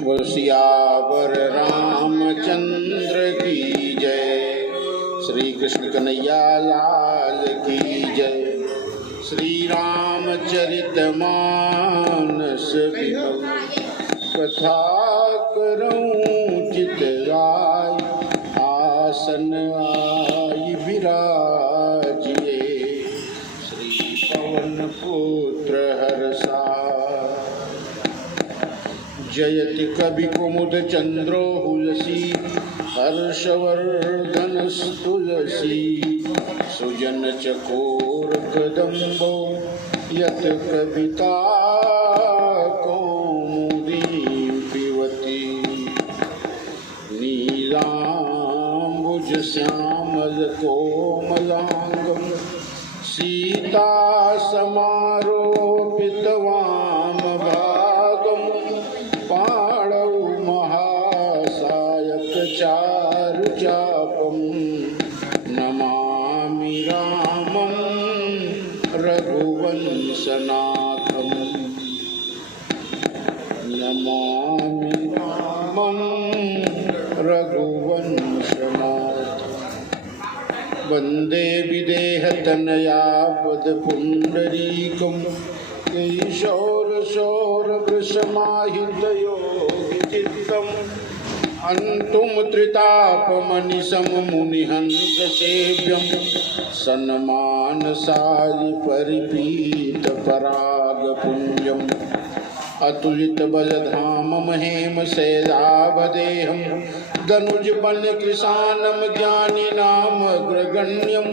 सियावर रामचंद्र की जय। श्री कृष्ण कन्हैया लाल की जय। श्री रामचरित मानस कथा करऊं चित गाय। आसन आई विराजिए श्री पवन पुत्र हर्षा। जयति कवि कुमुद चंद्रो हुलसी हर्षवर्धन तुलसी। सुजन चकोर कदम्बो यत कविता कौमुदी पिबती। नीलांबुज श्यामल कोमलांगम सीता समारोपित वाम भागम। पाणौ महासायक चारु चापम। नमामि रामं रघुवंशनाथम। नमामि रामं रघुवंशनाथम। वंदे विदेहतनया पदपुण्डरीकम्। शौरशौरवृषमाहितयोगिचित्तम्। अन्तुं त्रितापमनिशं मुनिहंससेव्यं। सन्मानसायि परिपीतपरागपुञ्जम्। अतुलितबलधाम महेमशैलावदेहं। दनुजबलकृशानं ज्ञानिनामग्रगण्यं।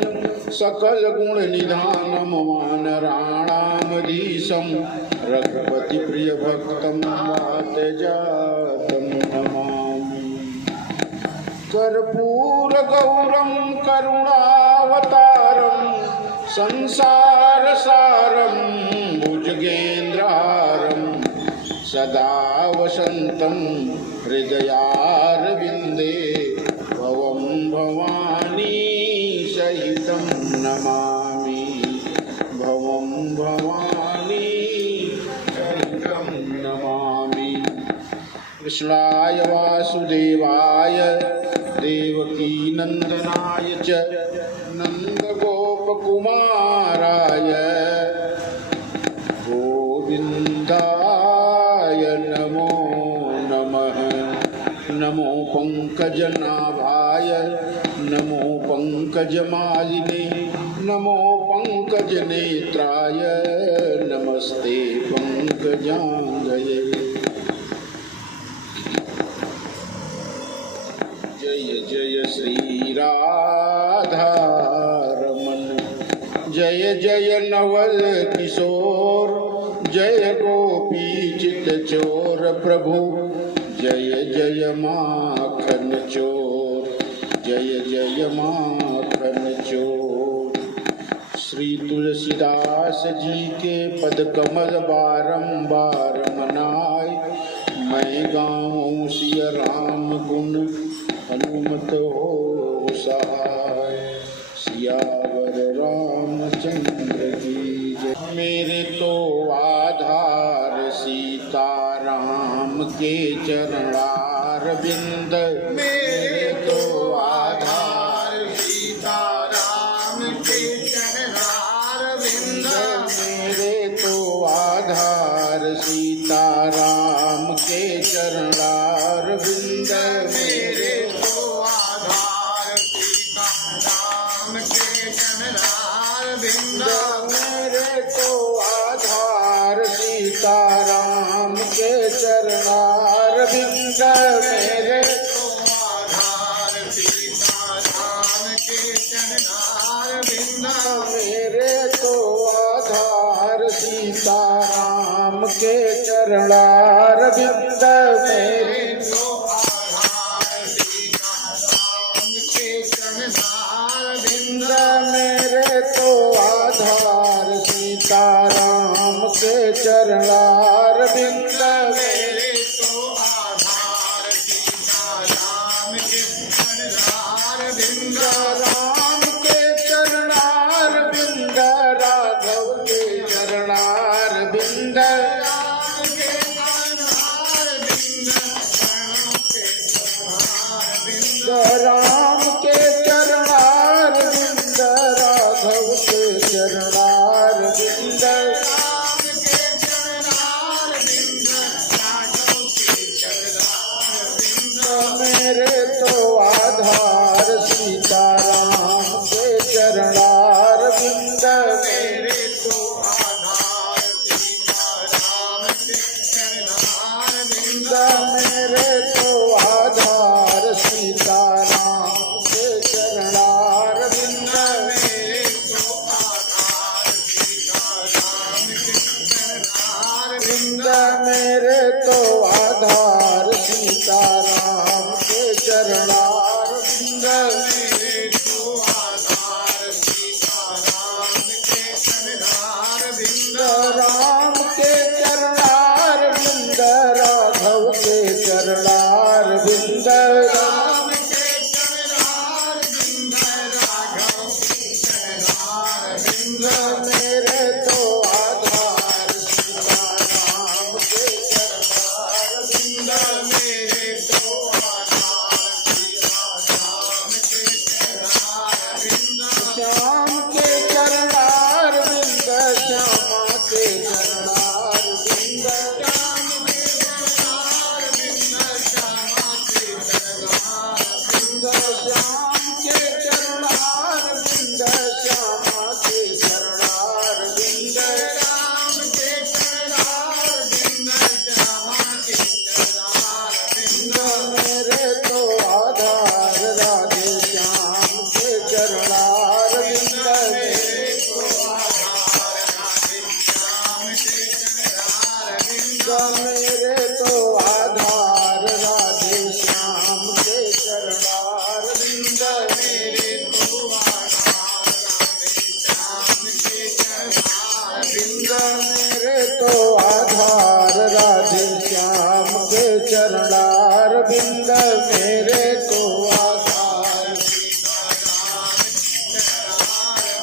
सकलगुणनिधानं वानराणामधीशं। रघुपतिप्रियभक्तं वातजातं नमामि। कर्पूरगौरं करुणावतारं। संसारसारं भुजगेन्द्रहारं। सदा वसन्तं हृदयारविन्दे। भवं भवानी सहितं नमामि। भवं भवानी सहितं नमामि। कृष्णाय वासुदेवाय देवकी नंदनाय च नंदगोपकुमाराय गोविन्दाय नमो नमः। नमो पंकजनाभाय नमो पंकजमालिने। नमो पंकजनेत्राय नमस्ते पंकजांगये। जय जय श्री राधारमण। जय जय नवल किशोर। जय गोपी चित चोर प्रभु। जय जय माखन चोर। जय जय माखन चोर। श्री तुलसीदास जी के पद कमल बारंबार मनाए। मैं गाऊं सिया राम गुण हनुमत हो सहाय। सियावर रामचंद्र की जय। मेरे तो आधार सीता राम के चरणार बिंद। मेरे तो आधार सीता राम के चरणार बिंद। मेरे तो आधार सीता राम के चरणार बिंद। मेरे तो आधार सीता राम के चरणार बिंद। मेरे तो आधार सीता राम के चरणार बिंद। मेरे तो आधार सीता राम के चरणार बिंद। मेरे तो आधार सीता राम के चरणार बिंद। मेरे तो आधार सीता राम के चरणार बिंद। मेरे तो आधार सीता राम के चरणार बिंद। मेरे तो आधार सीता राम के चरणार बिंद। राम के चरणार बिंद। राघव के चरणार बिंद। राम के चरणार बिंद। राम के चरणार बिंद राघव के चरणार बिंद मेरे तो आधार सीताराम के चरणार बिंद मेरे तो आधार सीताराम के चरणार बिंद मेरे तो आधार सीताराम के चरणार बिंद मेरे तो आधार सीताराम के चरणार बिंद मेरे तो आधार सीताराम के चरणार बिंद मेरे तो आधार सीताराम के चरणार बिंद राम के चरणार बिंद राघव के चरणार बिंद राम के चरणार बिंद राघव के चरणार बिंद मेरे तो आधार सीताराम के चरणार बिंद मेरे तो आधार सीताराम के चरणार बिंद श्याम के चरणार बिंद श्यामा के चरणार बिंद श्याम के चरणार बिंद श्यामा के चरणार बिंद श्याम के चरणार बिंद श्यामा के चरणार बिंद राम के चरणार बिंद श्यामा के चरणार बिंद मेरे तो आधार राधे श्याम के चरणार बिंद मेरे तो आधार राधे श्याम के चरणार बिंद मेरे तो आधार राधे श्याम के चरणार बिंद मेरे तो आधार राधे श्याम के चरणार बिंद मेरे तो आधार राधे श्याम के चरणार बिंद मेरे तो आधार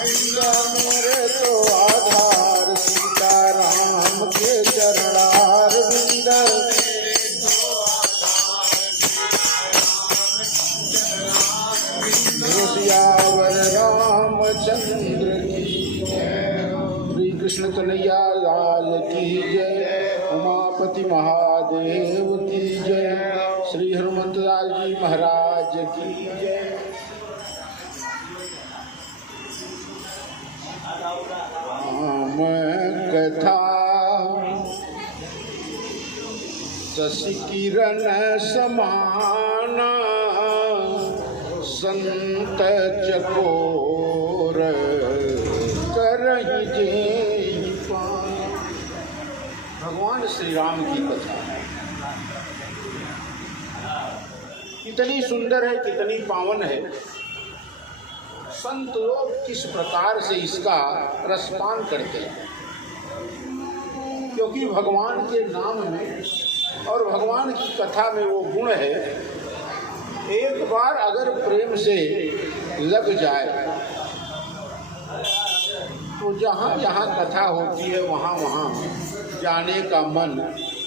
बिंद मेरे तो आधार सीताराम के चरणार बिंद मेरे तो आधार सियावर रामचंद्र की श्री कृष्ण कन्हैया लाल की जय। उमापति महादेव की जय। श्री हनुमंतलाल जी महाराज की जय। राम कथा शशि किरण समाना संत चकोर करहि जेहि पाना। भगवान श्री राम की कथा कितनी सुंदर है, कितनी पावन है। संत लोग किस प्रकार से इसका रसपान करते हैं, क्योंकि भगवान के नाम में और भगवान की कथा में वो गुण है। एक बार अगर प्रेम से लग जाए तो जहाँ जहाँ कथा होती है वहाँ वहाँ जाने का मन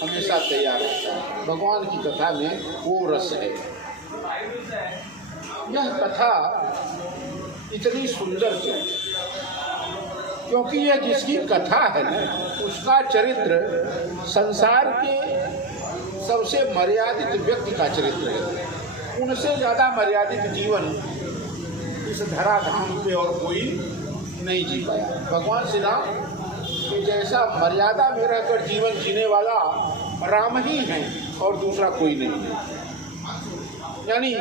हमेशा तैयार रहता है। भगवान की कथा में वो रस है। यह कथा इतनी सुंदर क्यों? क्योंकि यह जिसकी कथा है ना, उसका चरित्र संसार के सबसे मर्यादित व्यक्ति का चरित्र है। उनसे ज़्यादा मर्यादित जीवन इस धराधाम पे और कोई नहीं जी पाया। भगवान श्री राम के जैसा मर्यादा में रहकर जीवन जीने वाला राम ही है और दूसरा कोई नहीं है। यानी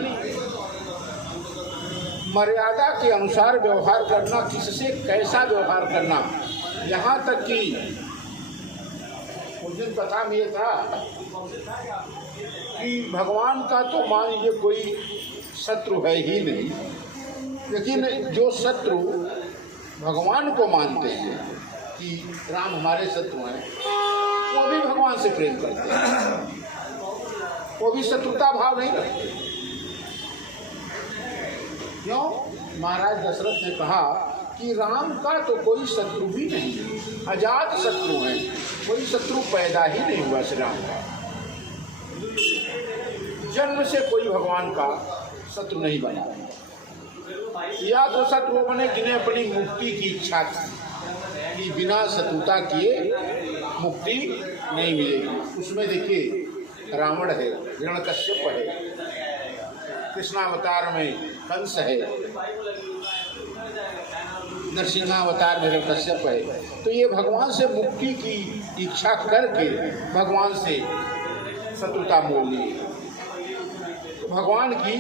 मर्यादा के अनुसार व्यवहार करना, किससे कैसा व्यवहार करना, यहाँ तक कि उस दिन कथा में ये था कि भगवान का तो मान लीजिए कोई शत्रु है ही नहीं, लेकिन जो शत्रु भगवान को मानते हैं कि राम हमारे शत्रु हैं, वो भी भगवान से प्रेम करते हैं, वो भी शत्रुता भाव नहीं रखते। क्यों? महाराज दशरथ ने कहा कि राम का तो कोई शत्रु भी नहीं, अजात शत्रु है, कोई शत्रु पैदा ही नहीं हुआ श्री राम का। जन्म से कोई भगवान का शत्रु नहीं बना। या तो शत्रु वो बने जिन्हें अपनी मुक्ति की इच्छा थी कि बिना शत्रुता किए मुक्ति नहीं मिलेगी। उसमें देखिए रावण है, हिरण्यकश्यप है, कृष्णावतार में कंस है, नरसिंहावतार में हिरण्यकश्यप है। तो ये भगवान से मुक्ति की इच्छा करके भगवान से शत्रुता मोल ली। भगवान की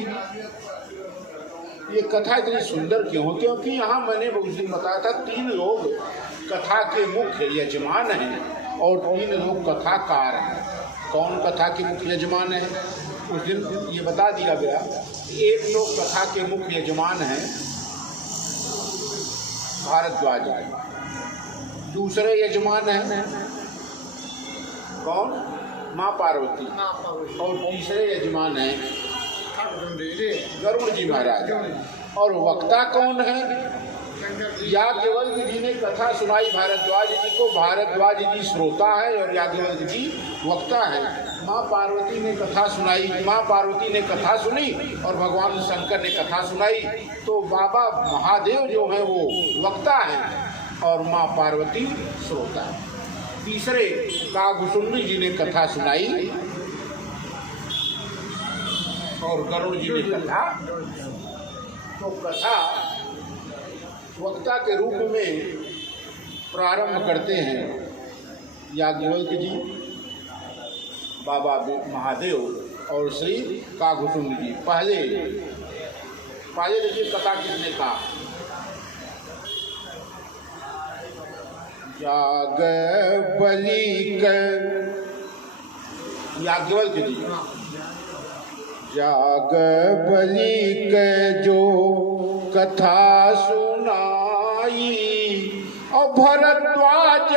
ये कथा इतनी सुंदर क्यों? क्योंकि यहाँ मैंने उस दिन बताया था 3 लोग कथा के मुख्य यजमान हैं और 3 लोग कथाकार हैं। कौन कथा के मुख्य यजमान है? उस दिन ये बता दिया गया। एक लोग कथा के मुख्य यजमान हैं भारद्वाज, दूसरे यजमान हैं कौन? माँ पार्वती, और तीसरे यजमान हैं गरुड़ जी महाराज। और वक्ता कौन है? याज्ञवल्क्य जी ने कथा सुनाई भारद्वाज जी को। भारद्वाज जी श्रोता है और याज्ञवल्क्य जी वक्ता है। माँ पार्वती ने कथा सुनाई, माँ पार्वती ने कथा सुनी और भगवान शंकर ने कथा सुनाई। तो बाबा महादेव जो है वो वक्ता है और माँ पार्वती श्रोता है। तीसरे कागभूषुंडी जी ने कथा सुनाई और गरुड़ जी ने कथा। तो कथा वक्ता के रूप में प्रारंभ करते हैं याज्ञवल्क्य जी, बाबा महादेव और श्री कागभूषुंडी जी। पहले देखिए कथा किसने कहा? याज्ञवल्क्य जी। याज्ञवल्क्य जो कथा सुनाई और भरद्वाज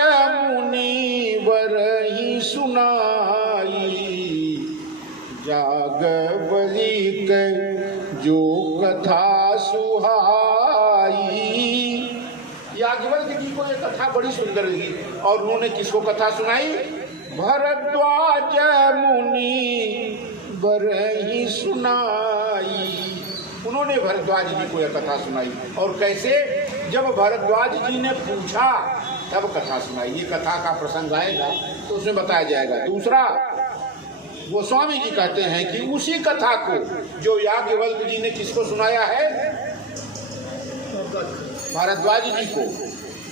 मुनिवर ही सुनाई। याज्ञवल्क्य जो कथा सुहाई। याज्ञवल्क्य जी को ये कथा बड़ी सुंदर लगी और उन्होंने किसको कथा सुनाई? भरद्वाज मुनि बरही सुनाई। उन्होंने भरद्वाज जी को यह कथा सुनाई। और कैसे? जब भरद्वाज जी ने पूछा तब कथा सुनाई। ये कथा का प्रसंग आएगा तो उसमें बताया जाएगा। दूसरा, गोस्वामी जी कहते हैं कि उसी कथा को जो याज्ञवल्क्य जी ने किसको सुनाया है? भारद्वाज जी को।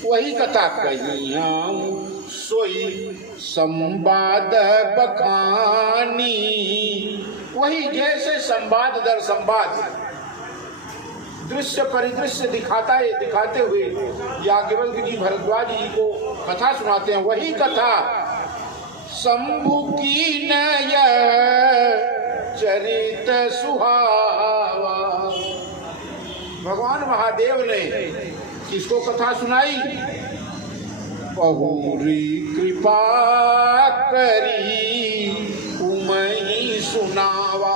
वही कथा कहिया सोई संवाद बखानी। वही जैसे संवाद दर संवाद, दृश्य परिदृश्य दिखाते हुए याज्ञवल्क्य जी भरद्वाज जी को कथा सुनाते हैं। वही कथा शंभु की नय चरित सुहावा। भगवान महादेव ने किसको कथा सुनाई? बहुरी कृपा करी उमही सुनावा।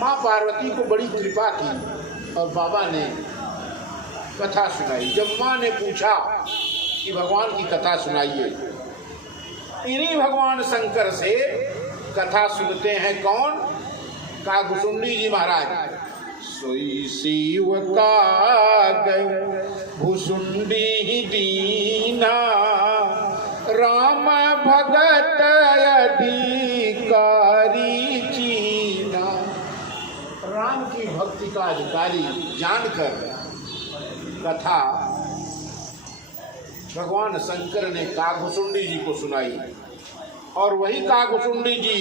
माँ पार्वती को बड़ी कृपा की और बाबा ने कथा सुनाई। जब माँ ने पूछा कि भगवान की कथा सुनाइए, इन्हीं भगवान शंकर से कथा सुनते हैं कौन? कागभूषुंडी जी महाराज। सोई शिव कागभूषुंडी दीना, राम भगत अधिकारी चीना। राम की भक्ति का अधिकारी जानकर कथा भगवान शंकर ने कागभूषुंडी जी को सुनाई। और वही कागभूषुंडी जी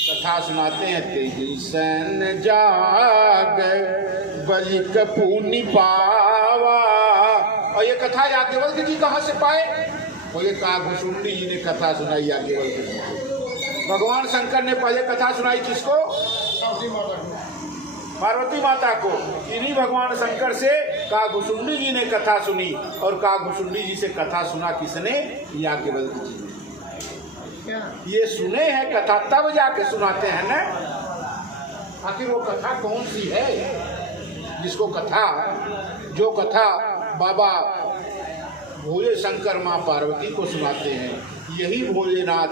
कथा सुनाते हैं। तेजी सैन जाग बलि कपूनि पावा। और ये कथा याज्ञवल्क्य जी कहाँ से पाए? और ये कागभूषुंडी जी ने कथा सुनाई याज्ञवल्क्य जी को। भगवान शंकर ने पहले कथा सुनाई किसको? पार्वती माता को। इन्हीं भगवान शंकर से कागभूषुंडी जी ने कथा सुनी। और कागभूषुंडी जी से कथा सुना किसने? याज्ञवल्क्य जी ने। ये सुने हैं कथा तब जाके सुनाते हैं ना। आखिर वो कथा कौन सी है जिसको कथा, जो कथा बाबा भोले शंकर माँ पार्वती को सुनाते हैं, यही भोलेनाथ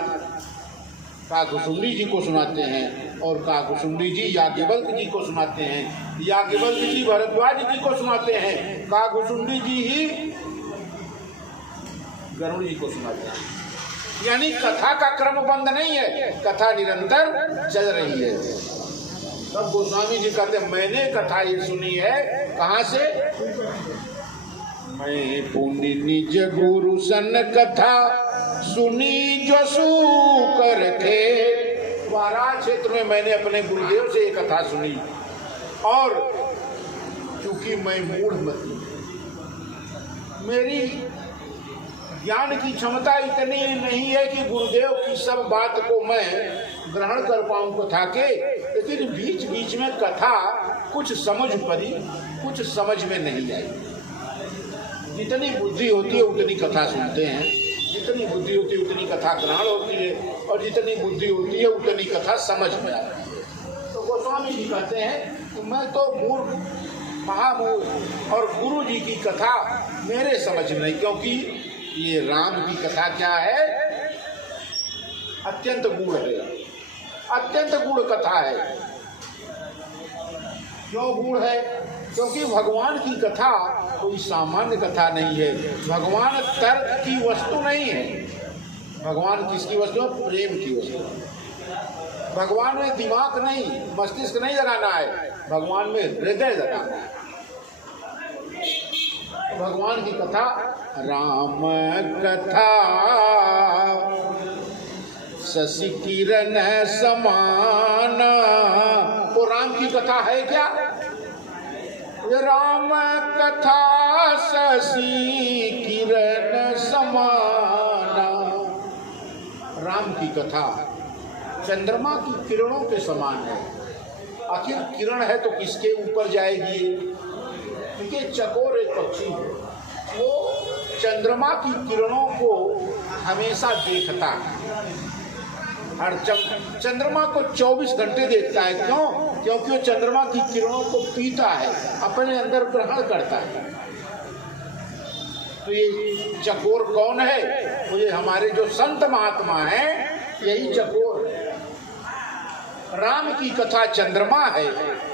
कागभूषुंडी जी को सुनाते हैं। और काकभुसुंडी जी याज्ञवल्क्य जी को सुनाते हैं, याज्ञवल्क्य जी भरद्वाज जी को सुनाते हैं, काकभुसुंडी जी ही गरुड़ जी को सुनाते हैं। यानी कथा का क्रम बंद नहीं है, कथा निरंतर चल रही है। तब गोस्वामी जी कहते हैं मैंने कथा ये सुनी है, कहाँ से? मैं पुण्य निज गुरु सन कथा सुनी जो सूकर थे। वाराह क्षेत्र में मैंने अपने गुरुदेव से ये कथा सुनी, और चूंकि मैं मूढ़मती, मेरी ज्ञान की क्षमता इतनी नहीं है कि गुरुदेव की सब बात को मैं ग्रहण कर पाऊं कथा के, लेकिन बीच बीच में कथा कुछ समझ पड़ी, कुछ समझ में नहीं आई। जितनी बुद्धि होती है उतनी कथा सुनते हैं, जितनी बुद्धि होती है उतनी कथा ग्रहण होती है, और जितनी बुद्धि होती है उतनी कथा समझ में आती है। तो गोस्वामी जी कहते हैं कि मैं तो मूर्ख, महामूर्ख, और गुरु जी की कथा मेरे समझ में नहीं, क्योंकि ये राम की कथा क्या है? अत्यंत गूढ़ है, अत्यंत गूढ़ कथा है। क्यों गूढ़ है? क्योंकि भगवान की कथा कोई सामान्य कथा नहीं है। भगवान तर्क की वस्तु नहीं है। भगवान किसकी वस्तु है? प्रेम की वस्तु। भगवान में दिमाग नहीं, मस्तिष्क नहीं लगाना है, भगवान में हृदय लगाना है। भगवान की कथा, राम कथा शशि किरण समान, वो राम की कथा है क्या? राम कथा शशि किरण समान। राम की कथा चंद्रमा की किरणों के समान है। आखिर किरण है तो किसके ऊपर जाएगी? क्योंकि चकोर एक पक्षी है, वो चंद्रमा की किरणों को हमेशा देखता है। हर चंद्रमा को 24 घंटे देखता है। क्यों? क्योंकि वो चंद्रमा की किरणों को पीता है, अपने अंदर ग्रहण करता है। तो ये चकोर कौन है? तो ये हमारे जो संत महात्मा हैं, यही चकोर है। राम की कथा चंद्रमा है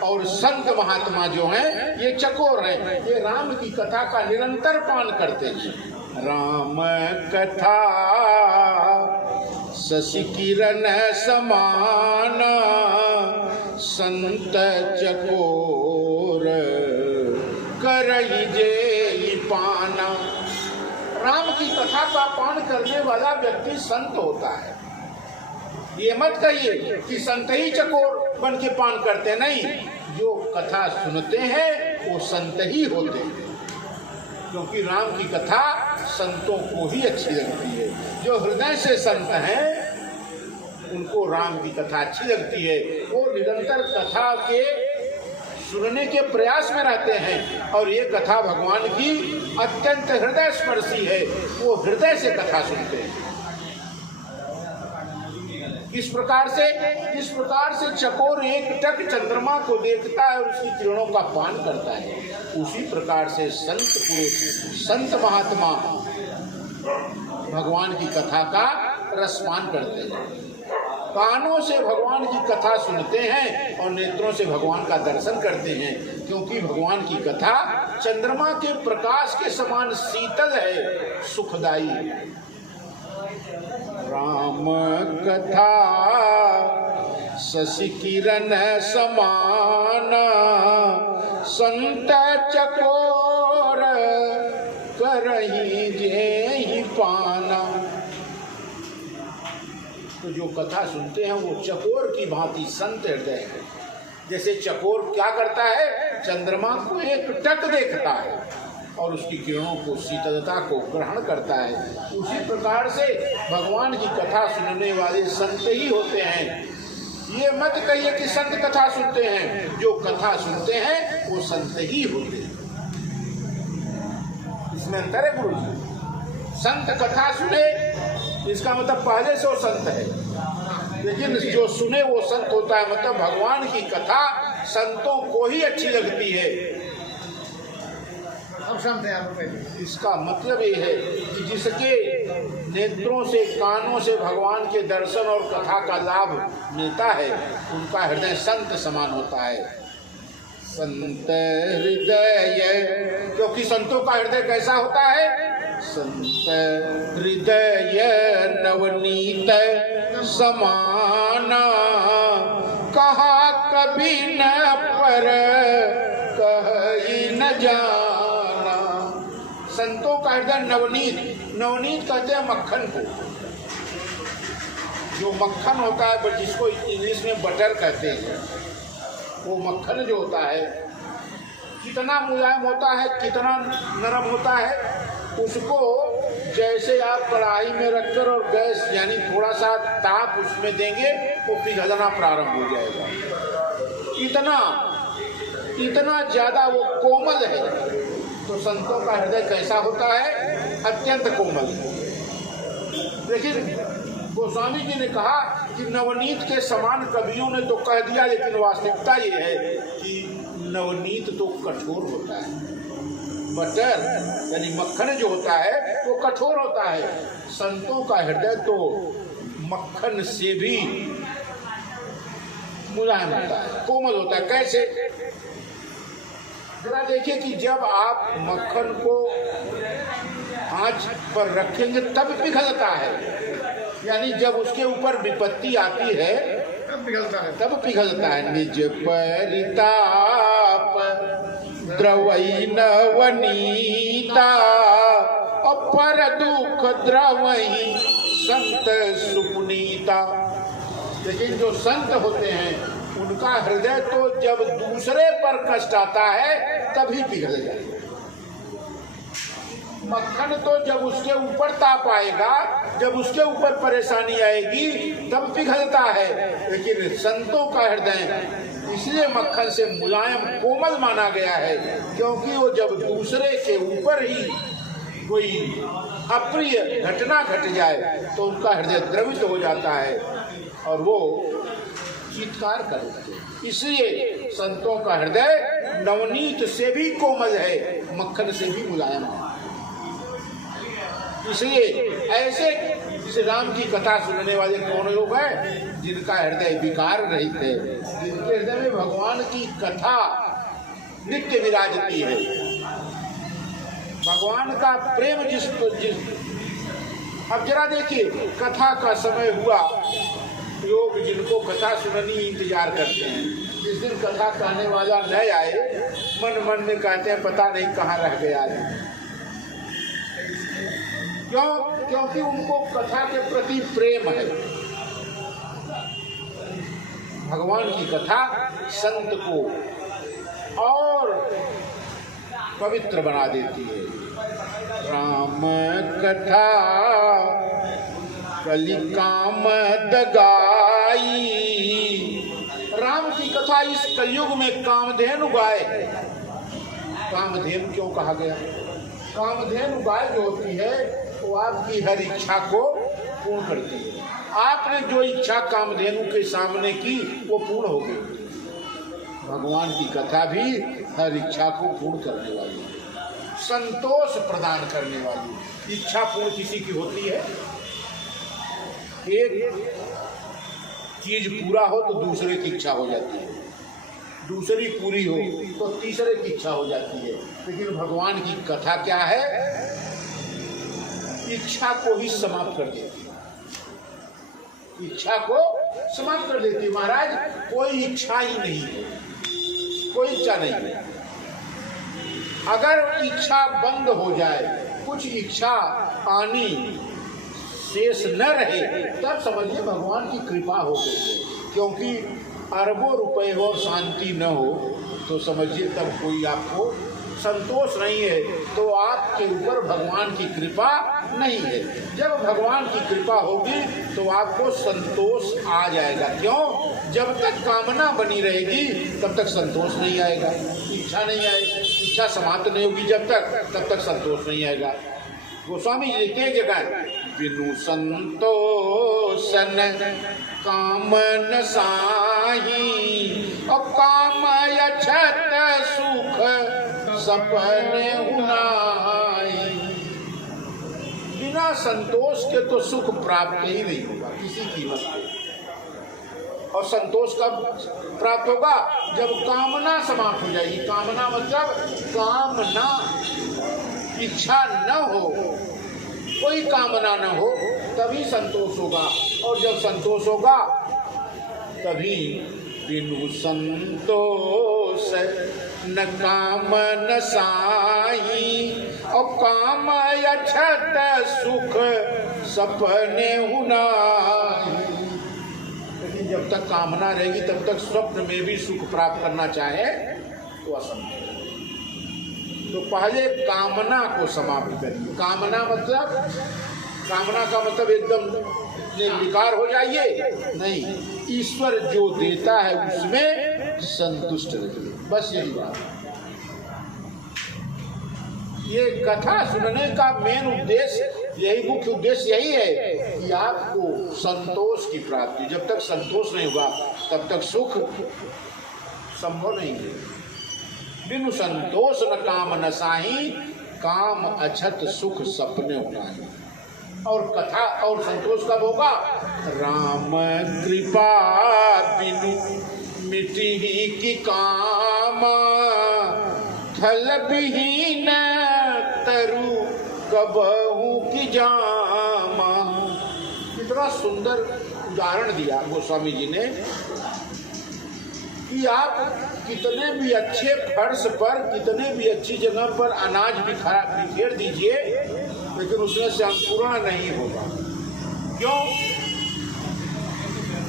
और संत महात्मा जो हैं ये चकोर हैं। ये राम की कथा का निरंतर पान करते हैं। राम कथा शशि किरण समान, संत चकोर करई जे पाना। राम की कथा का पान करने वाला व्यक्ति संत होता है। ये मत कहिए कि संत ही चकोर बन के पान करते, नहीं। जो कथा सुनते हैं वो संत ही होते हैं, क्योंकि राम की कथा संतों को ही अच्छी लगती है। जो हृदय से संत हैं उनको राम की कथा अच्छी लगती है। वो निरंतर कथा के सुनने के प्रयास में रहते हैं, और ये कथा भगवान की अत्यंत हृदय स्पर्शी है। वो हृदय से कथा सुनते हैं। इस प्रकार से चकोर एक टक चंद्रमा को देखता है और उसकी किरणों का पान करता है। उसी प्रकार से संत पुरुष, संत महात्मा भगवान की कथा का रसपान करते हैं। कानों से भगवान की कथा सुनते हैं और नेत्रों से भगवान का दर्शन करते हैं, क्योंकि भगवान की कथा चंद्रमा के प्रकाश के समान शीतल है, सुखदायी है। राम कथा शशि किरण समान, संत चकोर करहि जेहि पाना। तो जो कथा सुनते हैं वो चकोर की भांति संत हृदय है। जैसे चकोर क्या करता है? चंद्रमा को एक टक देखता है और उसकी किरणों को, शीतलता को ग्रहण करता है। उसी प्रकार से भगवान की कथा सुनने वाले संत ही होते हैं। ये मत कहिए कि संत कथा सुनते हैं। जो कथा सुनते हैं वो संत ही होते हैं। इसमें अंतर है गुरु जी। संत कथा सुने इसका मतलब पहले से वो संत है, लेकिन जो सुने वो संत होता है। मतलब भगवान की कथा संतों को ही अच्छी लगती है। इसका मतलब ये है कि जिसके नेत्रों से, कानों से भगवान के दर्शन और कथा का लाभ मिलता है, उनका हृदय संत समान होता है। संत हृदय, क्योंकि संतों का हृदय कैसा होता है? संत हृदय नवनीत समाना, कहा कभी न पर कहीं न जाना। संतों का हृदय नवनीत, नवनीत कहते हैं मक्खन को, जो मक्खन होता है जिसको इंग्लिश में बटर कहते हैं, वो मक्खन जो होता है कितना मुलायम होता है, कितना नरम होता है, उसको जैसे आप कढ़ाई में रखकर और गैस यानी थोड़ा सा ताप उसमें देंगे वो पिघलना प्रारंभ हो जाएगा। इतना ज़्यादा वो कोमल है। तो संतों का हृदय कैसा होता है? अत्यंत कोमल। लेकिन गोस्वामी जी ने कहा कि नवनीत के समान कवियों ने तो कह दिया, लेकिन वास्तविकता ये है कि नवनीत तो कठोर होता है। बटर यानी मक्खन जो होता है वो कठोर होता है। संतों का हृदय तो मक्खन से भी मुलायम होता है, कोमल होता है। कैसे? जरा देखिए कि जब आप मक्खन को आंच पर रखेंगे तब पिघलता है, यानी जब उसके ऊपर विपत्ति आती है तब पिघलता है। निज परिताप द्रवई नवनीता, अपर दुख द्रवई संत सुपुनीता। लेकिन जो संत होते हैं उनका हृदय तो जब दूसरे पर कष्ट आता है तभी पिघल जाता है। मक्खन तो जब उसके ऊपर ताप आएगा, जब उसके ऊपर परेशानी आएगी तब पिघलता है। लेकिन संतों का हृदय इसलिए मक्खन से मुलायम कोमल माना गया है क्योंकि वो जब दूसरे के ऊपर ही कोई अप्रिय घटना घट जाए तो उनका हृदय द्रवित हो जाता है और वो चीत्कार कर उठते हैं। इसलिए संतों का हृदय नवनीत से भी कोमल है, मक्खन से भी मुलायम है। इसलिए ऐसे श्री राम की कथा सुनने वाले कौन लोग हैं? जिनका हृदय विकार रहित है, जिनके हृदय में भगवान की कथा नित्य विराजती है, भगवान का प्रेम जिस अब जरा देखिए, कथा का समय हुआ, लोग जिनको कथा सुननी इंतजार करते हैं। जिस दिन कथा कहने वाला न आए, मन मन में कहते हैं पता नहीं कहाँ रह गया है। क्यों? क्योंकि उनको कथा के प्रति प्रेम है। भगवान की कथा संत को और पवित्र बना देती है। राम कथा कलि काम दगाई, राम की कथा इस कलयुग में कामधेनु गाय है। कामधेनु क्यों कहा गया? कामधेनु गाय जो होती है वो आपकी हर इच्छा को पूर्ण करती है। आपने जो इच्छा कामधेनु के सामने की वो पूर्ण हो गई। भगवान की कथा भी हर इच्छा को पूर्ण करने वाली, संतोष प्रदान करने वाली। इच्छा पूर्ण किसी की होती है? एक चीज पूरा हो तो दूसरे की इच्छा हो जाती है, दूसरी पूरी हो तो तीसरे की इच्छा हो जाती है। लेकिन भगवान की कथा क्या है? इच्छा को ही समाप्त कर देती है, इच्छा को समाप्त कर देती है। महाराज कोई इच्छा ही नहीं है, कोई इच्छा नहीं है। अगर इच्छा बंद हो जाए, कुछ इच्छा आनी शेष न रहे, तब समझिए भगवान की कृपा हो गई। क्योंकि अरबों रुपए और शांति न हो तो समझिए तब कोई आपको संतोष नहीं है, तो आपके ऊपर भगवान की कृपा नहीं है। जब भगवान की कृपा होगी तो आपको संतोष आ जाएगा। क्यों? जब तक कामना बनी रहेगी तब तक संतोष नहीं आएगा, इच्छा नहीं आएगी। इच्छा समाप्त नहीं होगी जब तक, तब तक संतोष नहीं आएगा। गोस्वामी जी लिखते हैं जगह, बिनु संतोषन कामन साही, और काम अछत सुख सपने उनाई। बिना बिना संतोष के तो सुख प्राप्त ही नहीं होगा किसी कीमत पे। और संतोष कब प्राप्त होगा? जब कामना समाप्त हो जाएगी। कामना मतलब कामना, इच्छा न हो, कोई कामना न हो, तभी संतोष होगा। और जब संतोष होगा तभी बिनु संतोष न काम न साई, और काम अछत सुख सपने हुनाई। लेकिन जब तक कामना रहेगी तब तक स्वप्न में भी सुख प्राप्त करना चाहे तो असंभव। तो पहले कामना को समाप्त करिए। कामना का मतलब एकदम निर्विकार हो जाइए, नहीं, ईश्वर जो देता है उसमें संतुष्ट रहिए, बस यही बात। ये कथा सुनने का मेन उद्देश्य, यही मुख्य उद्देश्य यही है कि आपको संतोष की प्राप्ति। जब तक संतोष नहीं होगा तब तक सुख संभव नहीं है। बिनु संतोष न काम न साही, काम अछत सुख सपने होना है। और कथा और संतोष कब होगा? राम कृपा बिनु मिटी की कामा, थल विहीन तरु कबहू की जामा। कितना सुंदर उदाहरण दिया गोस्वामी जी ने कि आप कितने भी अच्छे फर्श पर, कितने भी अच्छी जगह पर अनाज बिखेर दीजिए, लेकिन उसमें से अंकुरण नहीं होगा। क्यों?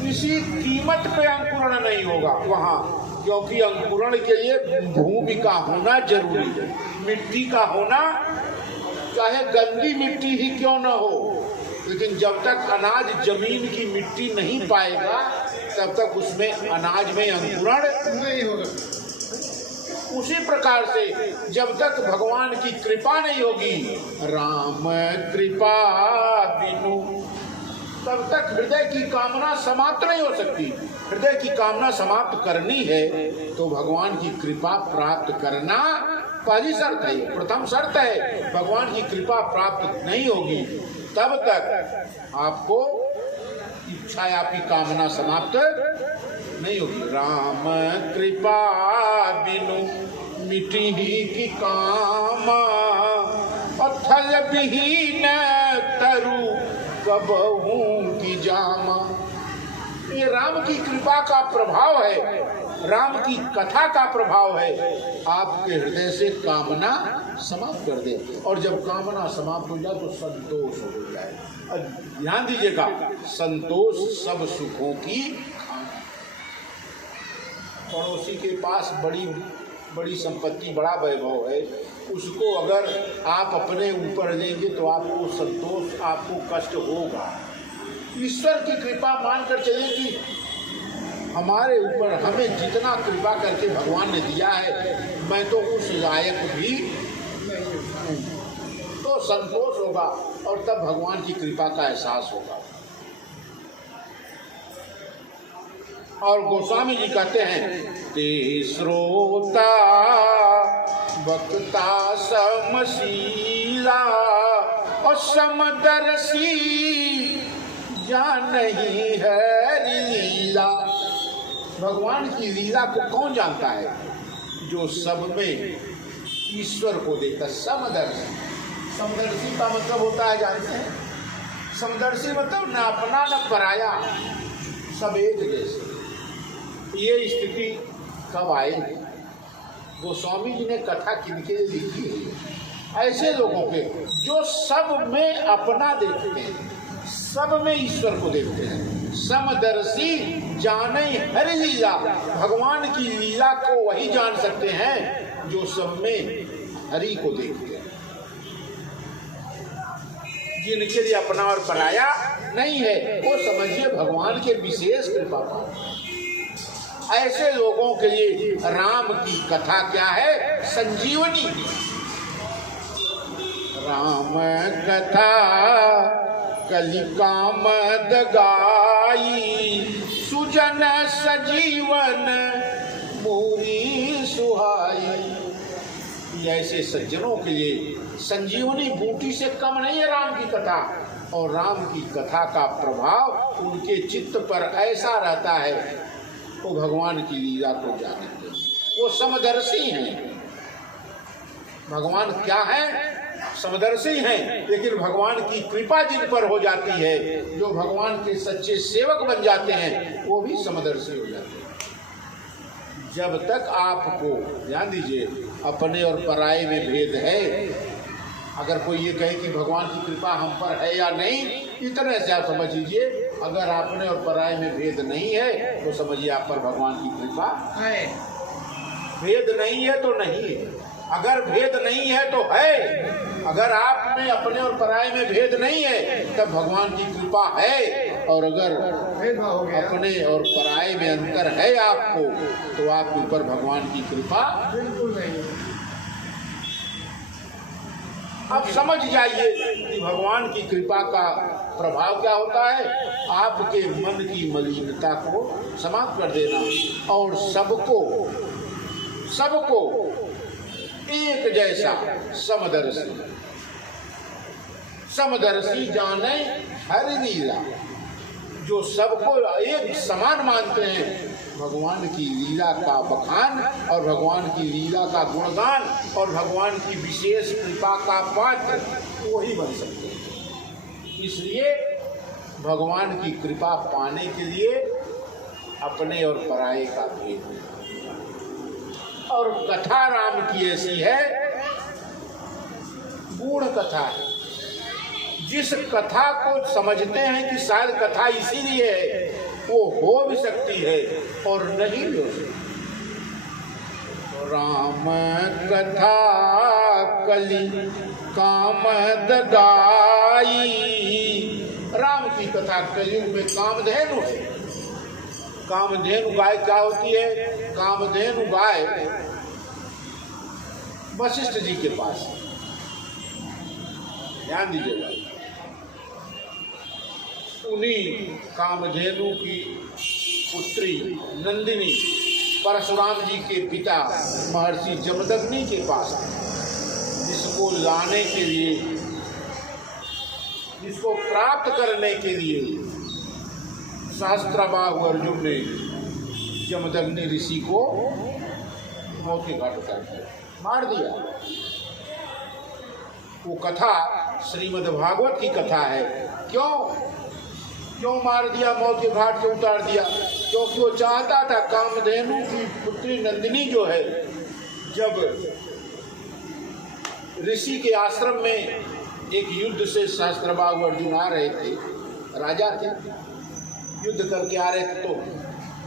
किसी कीमत पे अंकुरण नहीं होगा वहाँ, क्योंकि अंकुरण के लिए भूमि का होना जरूरी है, मिट्टी का होना, चाहे गंदी मिट्टी ही क्यों न हो। लेकिन जब तक अनाज जमीन की मिट्टी नहीं पाएगा तब तक उसमें अनाज में अंकुरण नहीं होगा। उसी प्रकार से जब तक भगवान की कृपा नहीं होगी, राम कृपा बिनु, तब तक हृदय की कामना समाप्त नहीं हो सकती। हृदय की कामना समाप्त करनी है तो भगवान की कृपा प्राप्त करना पहली शर्त है, प्रथम शर्त है। भगवान की कृपा प्राप्त नहीं होगी तब तक आपको इच्छा, आपकी कामना समाप्त नहीं होगी। राम कृपा बिनु मिटी की कामा, अथल विहीन तरु कबहू की जामा। ये राम की कृपा का प्रभाव है, राम की कथा का प्रभाव है, आपके हृदय से कामना समाप्त कर दे। और जब कामना समाप्त हो जाए तो संतोष हो जाए। ध्यान दीजिएगा, संतोष सब सुखों की खाना। पड़ोसी के पास बड़ी संपत्ति, बड़ा वैभव है, उसको अगर आप अपने ऊपर लेंगे तो आपको संतोष, आपको कष्ट होगा। ईश्वर की कृपा मानकर चलिए कि हमारे ऊपर, हमें जितना कृपा करके भगवान ने दिया है, मैं तो उस लायक भी नहीं, तो संतोष होगा और तब भगवान की कृपा का एहसास होगा। और गोस्वामी जी कहते हैं, ते श्रोता वक्ता समशीला और समदर्शी जान नहीं है लीला। भगवान की लीला को कौन जानता है? जो सब में ईश्वर को देखता। समदर्शी, समदर्शी का मतलब होता है, जानते हैं? समदर्शी मतलब न अपना न पराया, सब एक जैसे। ये स्थिति कब आएगी? गोस्वामी जी ने कथा किनके लिए लिखी है? ऐसे लोगों के जो सब में अपना देखते हैं, सब में ईश्वर को देखते हैं। समदर्शी जाने हरि लीला, भगवान की लीला को वही जान सकते हैं जो सब में हरि को देखते हैं, जिनके लिए अपना और पराया नहीं है। वो समझिए भगवान के विशेष कृपा पात्र। ऐसे लोगों के लिए राम की कथा क्या है? संजीवनी। राम कथा कलिकामद गाई, सुजन सजीवन मूरी सुहाई। कि ऐसे सज्जनों के लिए संजीवनी बूटी से कम नहीं है राम की कथा। और राम की कथा का प्रभाव उनके चित्त पर ऐसा रहता है, वो भगवान की लीला को जानते हैं, वो समदर्शी हैं। भगवान क्या है? समदर्शी हैं। लेकिन भगवान की कृपा जिन पर हो जाती है, जो भगवान के सच्चे सेवक बन जाते हैं, वो भी समदर्शी हो जाते हैं। जब तक आपको, ध्यान दीजिए, अपने और पराये में भेद है। अगर कोई ये कहे कि भगवान की कृपा हम पर है या नहीं, इतने से आप समझ लीजिए, अगर अपने और पराये में भेद नहीं है तो समझिए आप पर भगवान की कृपा है। भेद नहीं है तो नहीं है, अगर भेद नहीं है तो है। अगर आप में अपने और पराये में भेद नहीं है तब भगवान की कृपा है। और अगर अपने और पराये में अंतर है आपको, तो आपके ऊपर भगवान की कृपा बिल्कुल नहीं। अब समझ जाइए कि भगवान की कृपा का प्रभाव क्या होता है। आपके मन की मलिनता को समाप्त कर देना और सबको एक जैसा समदर्शी जाने हर लीला। जो सबको एक समान मानते हैं, भगवान की लीला का बखान और भगवान की लीला का गुणगान और भगवान की विशेष कृपा का पात्र वही बन सकते हैं। इसलिए भगवान की कृपा पाने के लिए अपने और पराये का भेद। और कथा राम की ऐसी है, गूढ़ कथा है। जिस कथा को समझते हैं कि शायद कथा इसीलिए है, वो हो भी सकती है और नहीं भी हो सकती। राम कथा कली काम ददाई। राम की कथा कलयुग में कामधेनु है। कामधेनु गाय क्या होती है? कामधेनु गाय वशिष्ठ जी के पास, ध्यान दीजिएगा। उन्हीं कामधेनु की पुत्री नंदिनी परशुराम जी के पिता महर्षि जमदग्नि के पास, जिसको लाने के लिए, जिसको प्राप्त करने के लिए सहस्त्रबाहु अर्जुन ने जमदग्नि ऋषि को मौत के घाट उतार दिया, मार दिया। वो कथा श्रीमद् भागवत की कथा है। क्यों मार दिया, मौत के घाट से उतार दिया? क्योंकि वो चाहता था कामधेनु की पुत्री नंदिनी जो है, जब ऋषि के आश्रम में एक युद्ध से सहस्त्रबाहु अर्जुन आ रहे थे, राजा थे, युद्ध करके आ रहे थे, तो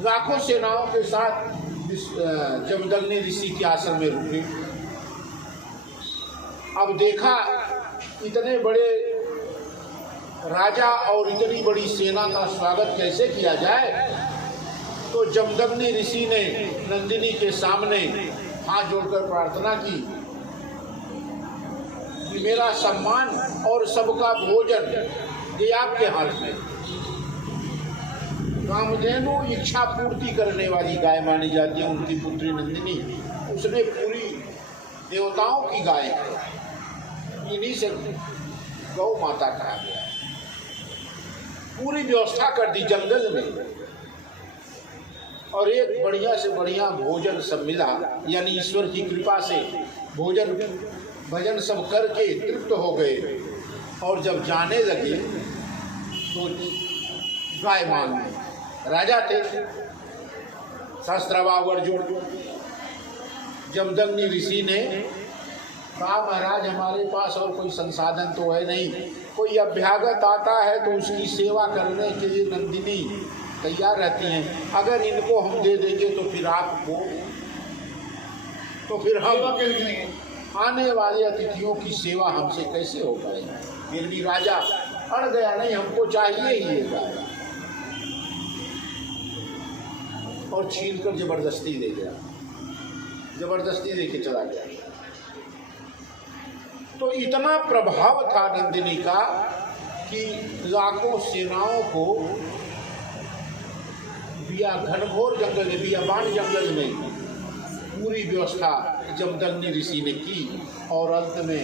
लाखों सेनाओं के साथ जमदग्नि ऋषि के आश्रम में रुके। अब देखा इतने बड़े राजा और इतनी बड़ी सेना का स्वागत कैसे किया जाए, तो जमदग्नि ऋषि ने नंदिनी के सामने हाथ जोड़कर प्रार्थना की कि मेरा सम्मान और सबका भोजन ये आपके हाथ में। कामधेनु इच्छा पूर्ति करने वाली गाय मानी जाती है उनकी पुत्री नंदिनी। उसने पूरी देवताओं की गाय है, इन्हीं से गौ माता कहा गया। पूरी व्यवस्था कर दी जंगल में, और एक बढ़िया से बढ़िया भोजन सब मिला, यानी ईश्वर की कृपा से भोजन भजन सब करके तृप्त हो गए। और जब जाने लगे तो गाय मांग, राजा थे सहस्त्रबाहु अर्जुन। जमदग्नि ऋषि ने कहा, महाराज हमारे पास और कोई संसाधन तो है नहीं, कोई अभ्यागत आता है तो उसकी सेवा करने के लिए नंदिनी तैयार रहती हैं। अगर इनको हम दे देंगे तो फिर आपको, तो फिर हम आने वाले अतिथियों की सेवा हमसे कैसे हो पाएगी। फिर भी राजा अड़ गया, नहीं हमको चाहिए ही ये गाय, और छीन कर जबरदस्ती दे गया, जबरदस्ती देके चला गया। तो इतना प्रभाव था नंदिनी का कि लाखों सेनाओं को घनघोर जंगल में, बियाबान जंगल में पूरी व्यवस्था जमदग्नि ऋषि ने की और अंत में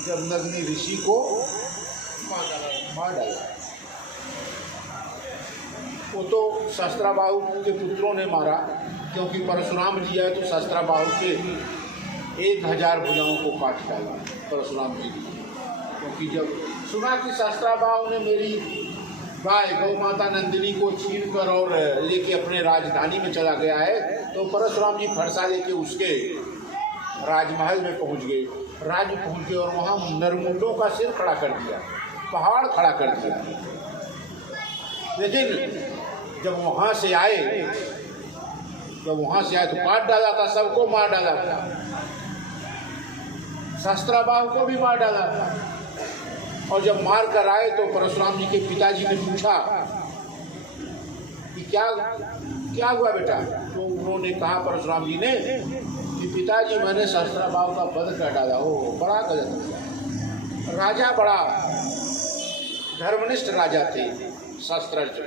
जमदग्नि ऋषि को मार डाला। वो तो सहस्त्राबाहु के पुत्रों ने मारा, क्योंकि परशुराम जी आए तो सहस्त्राबाहु के 1000 भुजाओं को काट डाला परशुराम जी ने। क्योंकि जब सुना कि सहस्त्राबाहु ने मेरी गाय गौ माता नंदिनी को छीन कर और लेके अपने राजधानी में चला गया है, तो परशुराम जी फरसा लेके उसके राजमहल में पहुंच गए। राज्य पहुंच गए और वहाँ नरमुंडों का सिर खड़ा कर दिया, पहाड़ खड़ा कर दिया। लेकिन जब वहाँ से आए तो काट डाला था, सबको मार डाला था, सहस्त्राबाहु को भी मार डाला था। और जब मार कर आए तो परशुराम जी के पिताजी ने पूछा कि क्या हुआ बेटा? तो उन्होंने कहा परशुराम जी ने कि पिताजी मैंने सहस्त्राबाहु का वध कर डाला। ओ बड़ा गलत हुआ। राजा बड़ा धर्मनिष्ठ राजा थे शस्त्रज,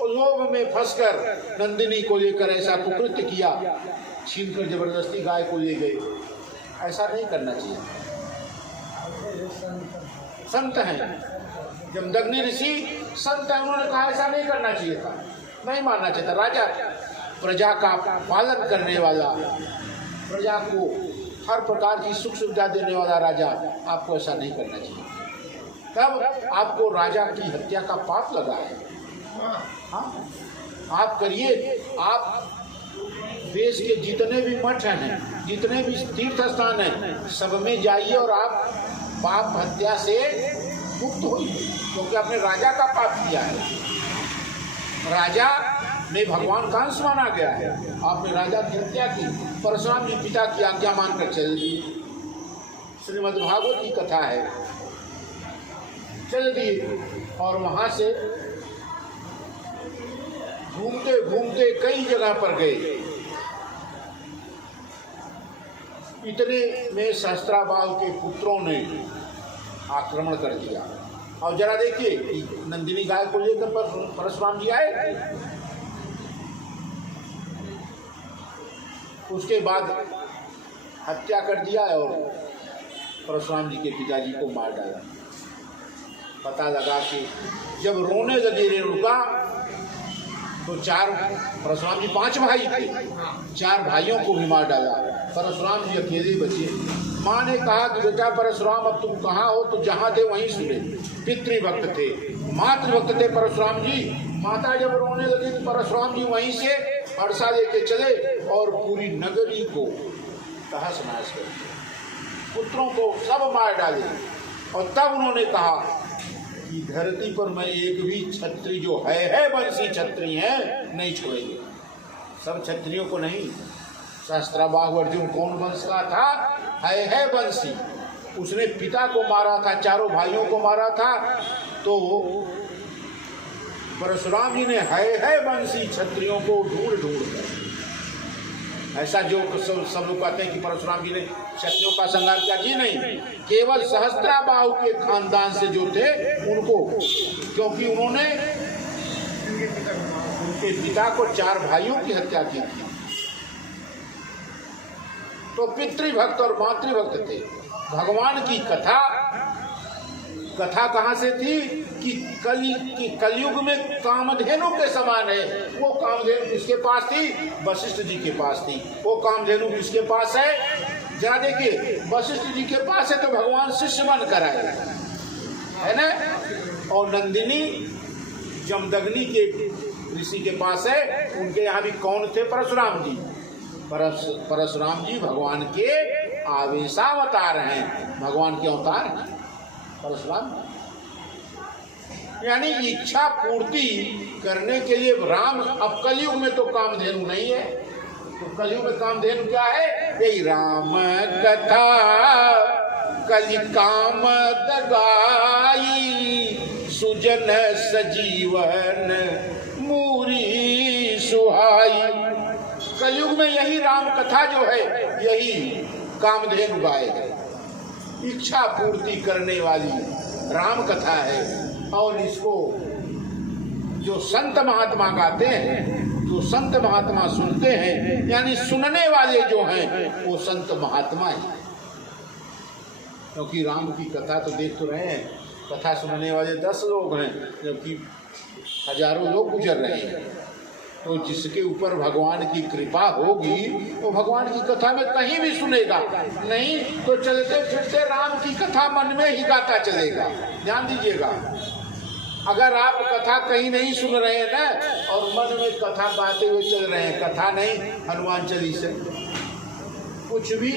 और लोभ में फंसकर नंदिनी को लेकर ऐसा कुकृत्य किया, छीनकर जबरदस्ती गाय को ले गए। ऐसा नहीं करना चाहिए। संत हैं जमदग्नि ऋषि, संत हैं, उन्होंने कहा ऐसा नहीं करना चाहिए था, नहीं मानना चाहिए था। राजा प्रजा का पालन करने वाला, प्रजा को हर प्रकार की सुख सुविधा देने वाला राजा, आपको ऐसा नहीं करना चाहिए। तब आपको राजा की हत्या का पाप लगा है। हाँ, आप करिए। आप देश के जितने भी मठ हैं, जितने भी तीर्थ स्थान हैं, सब में जाइए और आप पाप हत्या से मुक्त होइए, क्योंकि आपने राजा का पाप किया है। राजा में भगवान का अंश माना गया है, आपने राजा की हत्या की। परशुराम जी पिता की आज्ञा मानकर चल दिए। श्रीमद् भागवत की कथा है, चल दिए और वहां से घूमते घूमते कई जगह पर गए। इतने में सहस्त्राबाहु के पुत्रों ने आक्रमण कर दिया। और जरा देखिए कि नंदिनी गाय को लेकर परशुराम जी आए, उसके बाद हत्या कर दिया और परशुराम जी के पिताजी को मार डाला। पता लगा कि जब रोने लगे रेणुका तो परशुराम जी 5 भाई थे, 4 भाइयों को भी मार डाला। परशुराम जी अकेले बचे। माँ ने कहा कि बेटा परशुराम अब तुम कहाँ हो? तो जहाँ थे वहीं सुने। पितृभक्त थे, मातृभक्त थे परशुराम जी। माता जब रोने लगी तो परशुराम जी वहीं से फरसा लेके चले और पूरी नगरी को तहस नहस कर दिया, पुत्रों को सब मार डाले। और तब उन्होंने कहा कि धरती पर मैं एक भी क्षत्रिय जो है वंशी क्षत्रिय है नहीं छोड़ेंगे। सब क्षत्रियों को नहीं। सहस्त्राबाहु अर्जुन कौन वंश का था? है वंशी। उसने पिता को मारा था, 4 भाइयों को मारा था। तो परशुराम जी ने है वंशी क्षत्रियों को ढूंढ कर, ऐसा जो सब लोग कहते हैं कि परशुराम जी ने क्षत्रियों का संहार किया, जी नहीं, केवल सहस्त्राबाहु के खानदान से जो थे उनको, क्योंकि उन्होंने उनके पिता को 4 भाइयों की हत्या की थी। तो पितृभक्त और मातृभक्त थे। भगवान की कथा कहाँ से थी कि कलयुग में कामधेनु के समान है। वो कामधेनु किसके पास थी? वशिष्ठ जी के पास थी। वो कामधेनु किसके पास है? जरा देखिए, वशिष्ठ जी के पास है तो भगवान शिष्य बन कर आए, है ना। और नंदिनी जमदग्नि के ऋषि के पास है। उनके यहाँ भी कौन थे? परशुराम जी। परशुराम जी भगवान के आवेशावतार हैं, भगवान के अवतार हैं परशुराम। यानी इच्छा पूर्ति करने के लिए राम। अब कलयुग में तो कामधेनु नहीं है, तो कलयुग में कामधेनु क्या है? यही राम कथा कलि काम दगाई, सुजन सजीवन मूरी सुहाई। कलयुग में यही राम कथा जो है, यही कामधेनु गाएगा। इच्छा पूर्ति करने वाली राम कथा है। और इसको जो संत महात्मा गाते हैं जो संत महात्मा सुनते हैं, यानी सुनने वाले जो हैं वो संत महात्मा हैं। क्योंकि राम की कथा तो देख तो रहे हैं, कथा सुनने वाले 10 लोग हैं, जबकि हजारों लोग गुजर रहे हैं। तो जिसके ऊपर भगवान की कृपा होगी वो भगवान की कथा में कहीं भी सुनेगा, नहीं तो चलते फिरते राम की कथा मन में ही गाता चलेगा। ध्यान दीजिएगा, अगर आप कथा कहीं नहीं सुन रहे हैं ना और मन में कथा गाते हुए चल रहे हैं, कथा नहीं हनुमान चालीसा कुछ भी,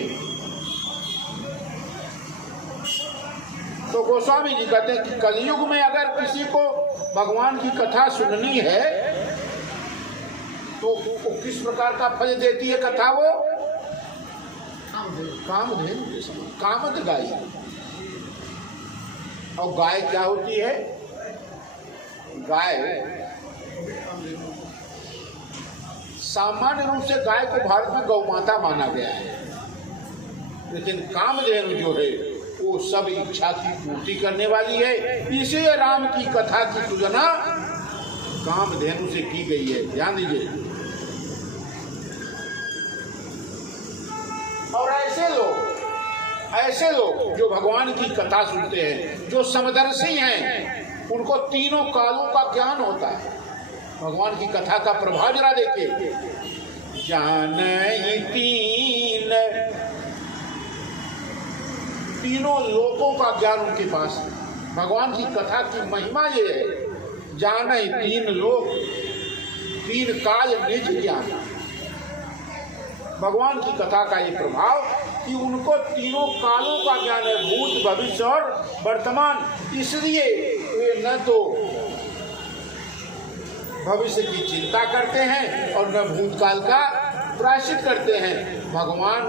तो गोस्वामी जी कहते हैं कि कलयुग में अगर किसी को भगवान की कथा सुननी है तो किस प्रकार का फल देती है कथा? वो कामधेनु के समान, कामद गाय। और गाय क्या होती है? गाय सामान्य रूप से गाय को भारत में गौ माता माना गया है, लेकिन कामधेनु जो है वो सब इच्छा की पूर्ति करने वाली है। इसीलिए राम की कथा की तुलना कामधेनु से की गई है। ध्यान दीजिए। और ऐसे लोग जो भगवान की कथा सुनते हैं, जो समदर्शी हैं, उनको तीनों कालों का ज्ञान होता है। भगवान की कथा का प्रभाव जरा देखिए। जानई तीनों लोकों का ज्ञान उनके पास है। भगवान की कथा की महिमा ये है, जानई 3 लोक 3 काल निज ज्ञान। भगवान की कथा का ये प्रभाव कि उनको तीनों कालों का ज्ञान है, भूत भविष्य और वर्तमान। इसलिए वे न तो भविष्य की चिंता करते हैं और न भूतकाल का प्रायश्चित करते हैं। भगवान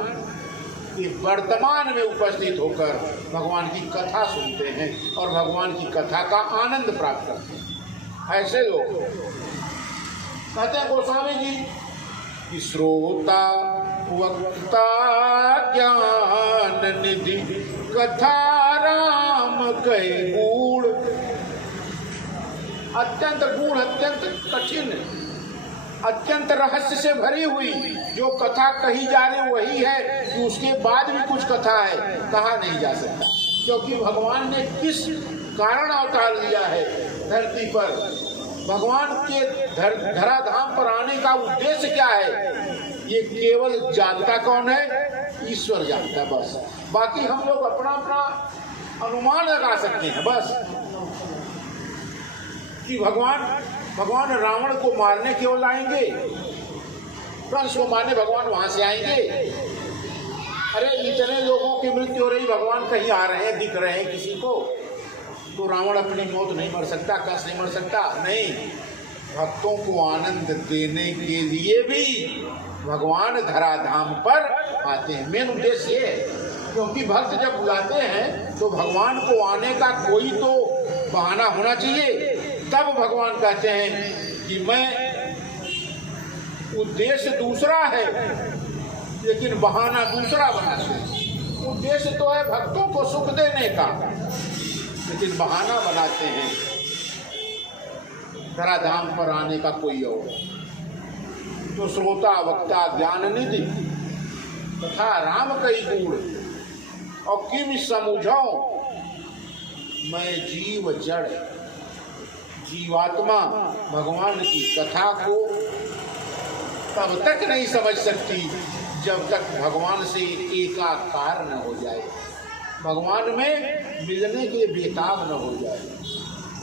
की वर्तमान में उपस्थित होकर भगवान की कथा सुनते हैं और भगवान की कथा का आनंद प्राप्त करते हैं। ऐसे लोग कहते हैं गोस्वामी जी कि श्रोता वक्ता ज्ञान निधि कथा राम कई गूढ़। अत्यंत गूढ़, अत्यंत कठिन, अत्यंत रहस्य से भरी हुई जो कथा कही जा रही वही है कि उसके बाद भी कुछ कथा है, कहा नहीं जा सकता। क्योंकि भगवान ने किस कारण अवतार लिया है धरती पर, भगवान के धराधाम पर आने का उद्देश्य क्या है, ये केवल जानता कौन है? ईश्वर जानता है बस। बाकी हम लोग अपना अपना अनुमान लगा सकते हैं बस, कि भगवान रावण को मारने क्यों लाएंगे, कंस को मारने भगवान वहां से आएंगे। अरे इतने लोगों की मृत्यु हो रही, भगवान कहीं आ रहे हैं, दिख रहे हैं किसी को, तो रावण अपनी मौत नहीं मर सकता, कंस नहीं मर सकता? नहीं, भक्तों को आनंद देने के लिए भी भगवान धराधाम पर आते हैं। मेन उद्देश्य ये है, क्योंकि भक्त जब बुलाते हैं तो भगवान को आने का कोई तो बहाना होना चाहिए। तब भगवान कहते हैं कि मैं, उद्देश्य दूसरा है लेकिन बहाना दूसरा बनाते हैं। उद्देश्य तो है भक्तों को सुख देने का, लेकिन बहाना बनाते हैं धराधाम पर आने का कोई और। तो श्रोता वक्ता ज्ञान निधि तथा राम कई गूढ़, और किम समझो मैं जीव जड़। जीवात्मा भगवान की कथा को तब तक नहीं समझ सकती जब तक भगवान से एकाकार न हो जाए, भगवान में मिलने के लिए बेताब न हो जाए,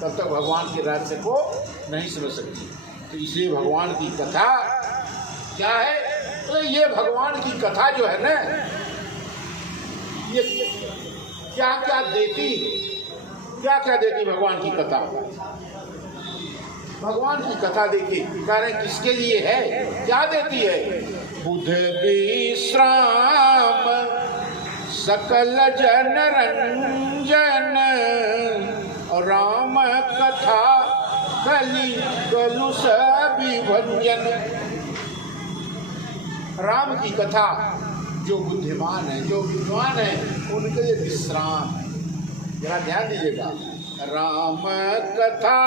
तब तक भगवान के रहस्य को नहीं समझ सकती। तो इसलिए भगवान की कथा क्या है? तो ये भगवान की कथा जो है ना, ये क्या क्या देती, क्या क्या देती भगवान की कथा। भगवान की कथा देखिए, कह रहे किसके लिए है, क्या देती है? बुध विश्राम सकल जन रंजन, राम कथा कली कलुष विभंजन। राम की कथा जो बुद्धिमान है, जो विद्वान है, उनके लिए विश्राम। जरा ध्यान दीजिएगा, राम कथा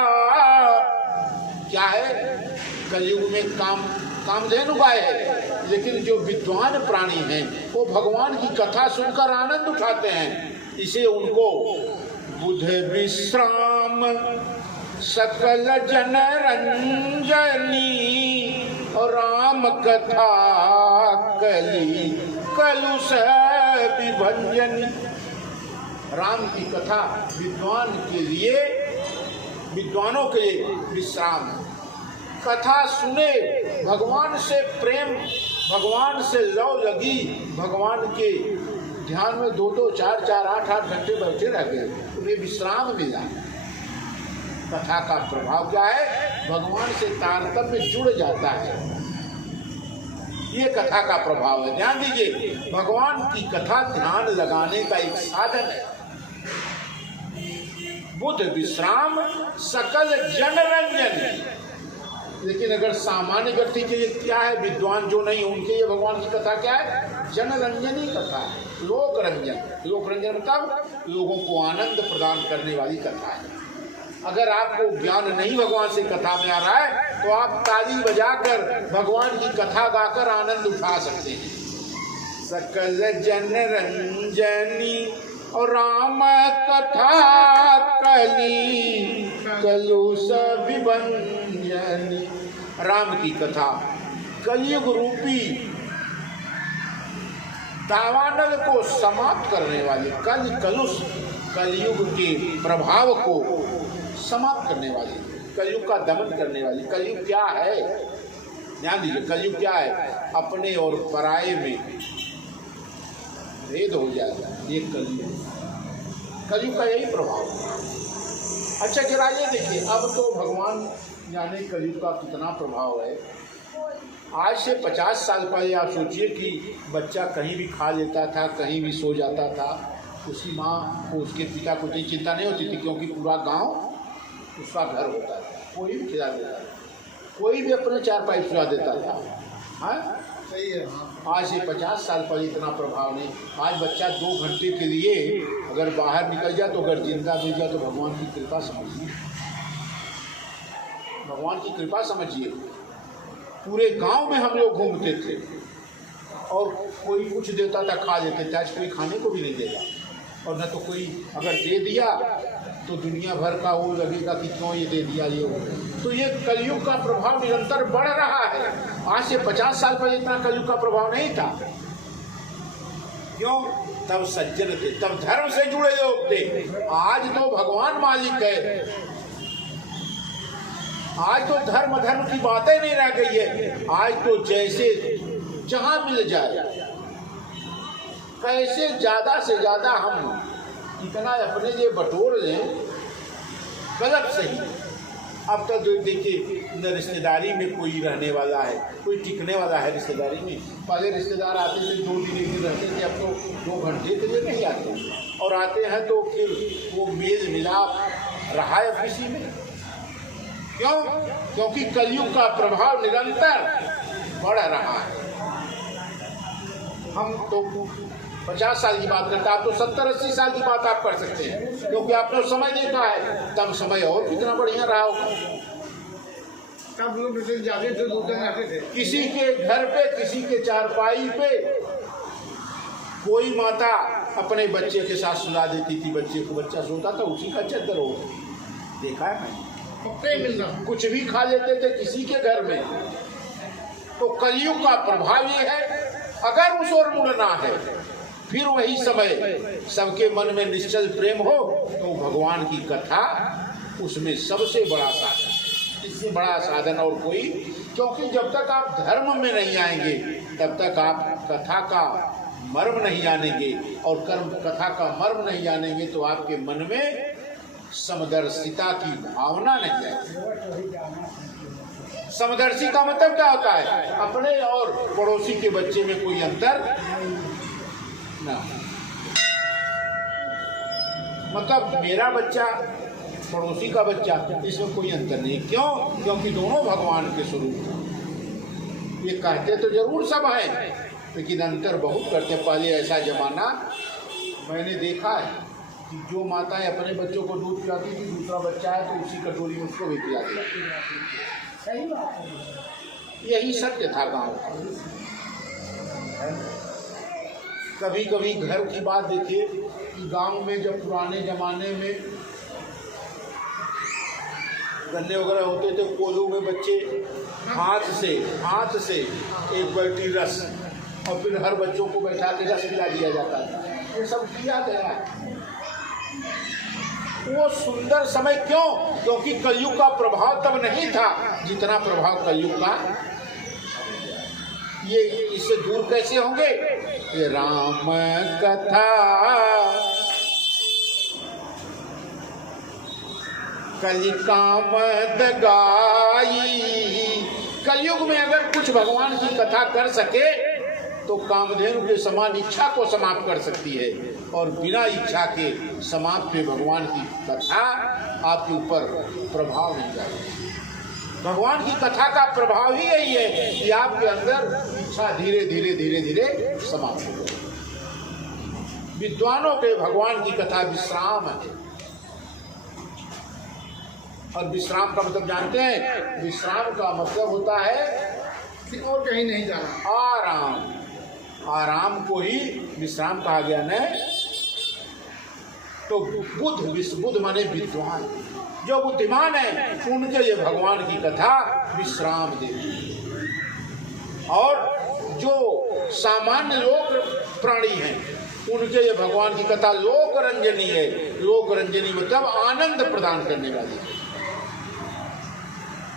क्या है? कलयुग में कामधेनु गाय है, लेकिन जो विद्वान प्राणी हैं वो भगवान की कथा सुनकर आनंद उठाते हैं। इसे उनको बुध विश्राम सकल जन रंजनी और राम कथा कली कलुष विभंजनी। राम की कथा विद्वानों के लिए विश्राम। कथा सुने, भगवान से प्रेम, भगवान से लव लगी, भगवान के ध्यान में 2-2, 4-4, 8-8 घंटे बैठे रह गए, उन्हें विश्राम मिला। कथा का प्रभाव क्या है? भगवान से तारतम्य जुड़ जाता है, ये कथा का प्रभाव है। ध्यान दीजिए, भगवान की कथा ध्यान लगाने का एक साधन है। बुध विश्राम सकल जन रंजन। लेकिन अगर सामान्य व्यक्ति के लिए क्या है? विद्वान जो नहीं उनके लिए भगवान की कथा क्या है? जनरंजनी कथा है, लोक रंजन। लोक रंजन मतलब लोगों को आनंद प्रदान करने वाली कथा है। अगर आपको ज्ञान नहीं भगवान से कथा में आ रहा है तो आप ताली बजाकर भगवान की कथा गाकर आनंद उठा सकते हैं। सकल जन रंजनी और राम कथा कली कलुष विभंजनी। राम की कथा कलयुग रूपी दावानल को समाप्त करने वाली, कलुष कलयुग के प्रभाव को समाप्त करने वाली, कलयुग का दमन करने वाली। कलयुग क्या है? ध्यान दीजिए, कलयुग क्या है? अपने और पराये में भेद हो जाएगा, ये कलयुग का यही प्रभाव। अच्छा जरा ये देखिए, अब तो भगवान जाने कलयुग का कितना प्रभाव है। आज से 50 साल पहले आप सोचिए कि बच्चा कहीं भी खा लेता था, कहीं भी सो जाता था, उसकी माँ को, उसके पिता को इतनी चिंता नहीं होती थी, क्योंकि पूरा गांव उसका घर होता था, कोई भी खिला देता था, कोई भी अपने चारपाई खिला देता था। हाँ सही है। आज से 50 साल पहले इतना प्रभाव नहीं। आज बच्चा 2 घंटे के लिए अगर बाहर निकल जाए तो अगर जिंदा मिल जाए तो भगवान की कृपा समझिए, भगवान की कृपा समझिए। पूरे गांव में हम लोग घूमते थे और कोई कुछ देता था खा लेते थे, आज कोई खाने को भी नहीं देगा। और न तो कोई अगर दे दिया तो दुनिया भर का वो लगेगा कि क्यों ये दे दिया ये वो। तो ये कलयुग का प्रभाव निरंतर बढ़ रहा है। आज से 50 साल पहले इतना कलयुग का प्रभाव नहीं था। क्यों? तब सज्जन थे, तब धर्म से जुड़े लोग थे। आज तो भगवान मालिक है, आज तो धर्म की बातें नहीं रह गई है। आज तो जैसे जहां मिल जाए, कैसे ज्यादा से ज्यादा हम कितना अपने लिए बटोर लें, गलत सही। अब तो देखिए, न रिश्तेदारी में कोई रहने वाला है, कोई टिकने वाला है रिश्तेदारी में। पहले रिश्तेदार आते थे 2 दिन रहते थे, अब तो 2 घंटे के लिए नहीं आते, और आते हैं तो फिर वो मेल मिलाप रहा है किसी में। क्यों? क्योंकि कलयुग का प्रभाव निरंतर बढ़ रहा है। हम तो 50 साल की बात करते हैं, आप तो 70-80 साल की बात आप कर सकते हैं, क्योंकि आपने समय देखा है, तब समय और कितना बढ़िया रहा होगा। तब लोग जाते थे, दूध आते थे, किसी के घर पे, किसी के चारपाई पे कोई माता अपने बच्चे के साथ सुला देती थी बच्चे को, बच्चा सोता था उसी का चद्दर हो। देखा है मैंने, कुछ भी खा लेते थे किसी के घर में। तो कलयुग का प्रभाव ये है, अगर उस ओर मुड़ना है, फिर वही समय सबके मन में निश्चल प्रेम हो, तो भगवान की कथा उसमें सबसे बड़ा साधन, इससे बड़ा साधन और कोई। क्योंकि जब तक आप धर्म में नहीं आएंगे तब तक आप कथा का मर्म नहीं जानेंगे, और कर्म कथा का मर्म नहीं जानेंगे तो आपके मन में समदर्शिता की भावना नहीं आएगी। समदर्शी का मतलब क्या होता है? अपने और पड़ोसी के बच्चे में कोई अंतर ना, मतलब मेरा बच्चा पड़ोसी का बच्चा, इसमें कोई अंतर नहीं। क्यों? क्योंकि दोनों भगवान के स्वरूप हैं। ये कहते तो जरूर सब हैं, लेकिन अंतर बहुत करते। पहले ऐसा जमाना मैंने देखा है कि जो माताएं अपने बच्चों को दूध पिलाती थी, दूसरा बच्चा है तो उसी कटोरी में उसको भी पिलाती थी। यही सत्य था गांव का। कभी कभी घर की बात देखिए कि गांव में जब पुराने जमाने में गन्ने वगैरह होते थे, कोलू में बच्चे हाथ से एक बाल्टी रस और फिर हर बच्चों को बैठा के रस पिला दिया जाता था। ये सब किया गया है। वो सुंदर समय क्यों? क्योंकि कलयुग का प्रभाव तब नहीं था जितना प्रभाव कलयुग का। ये इससे दूर कैसे होंगे? ये राम कथा कलि कामद गाई। कलयुग में अगर कुछ भगवान की कथा कर सके तो कामधेनु के समान इच्छा को समाप्त कर सकती है, और बिना इच्छा के समाप्त हुए भगवान की कथा आपके ऊपर प्रभाव नहीं डालेगी। भगवान की कथा का प्रभाव ही यही है कि आपके अंदर इच्छा धीरे धीरे समाप्त हो जाए। विद्वानों के भगवान की कथा विश्राम है, और विश्राम का मतलब जानते हैं? विश्राम का मतलब होता है कि और कहीं नहीं जाना, आराम। आराम को ही विश्राम कहा गया न। तो बुद्ध माने विद्वान, जो बुद्धिमान है उनके लिए भगवान की कथा विश्राम देती है, और जो सामान्य लोक प्राणी हैं उनके लिए भगवान की कथा लोक रंजनी है। लोक रंजनी मतलब आनंद प्रदान करने वाली।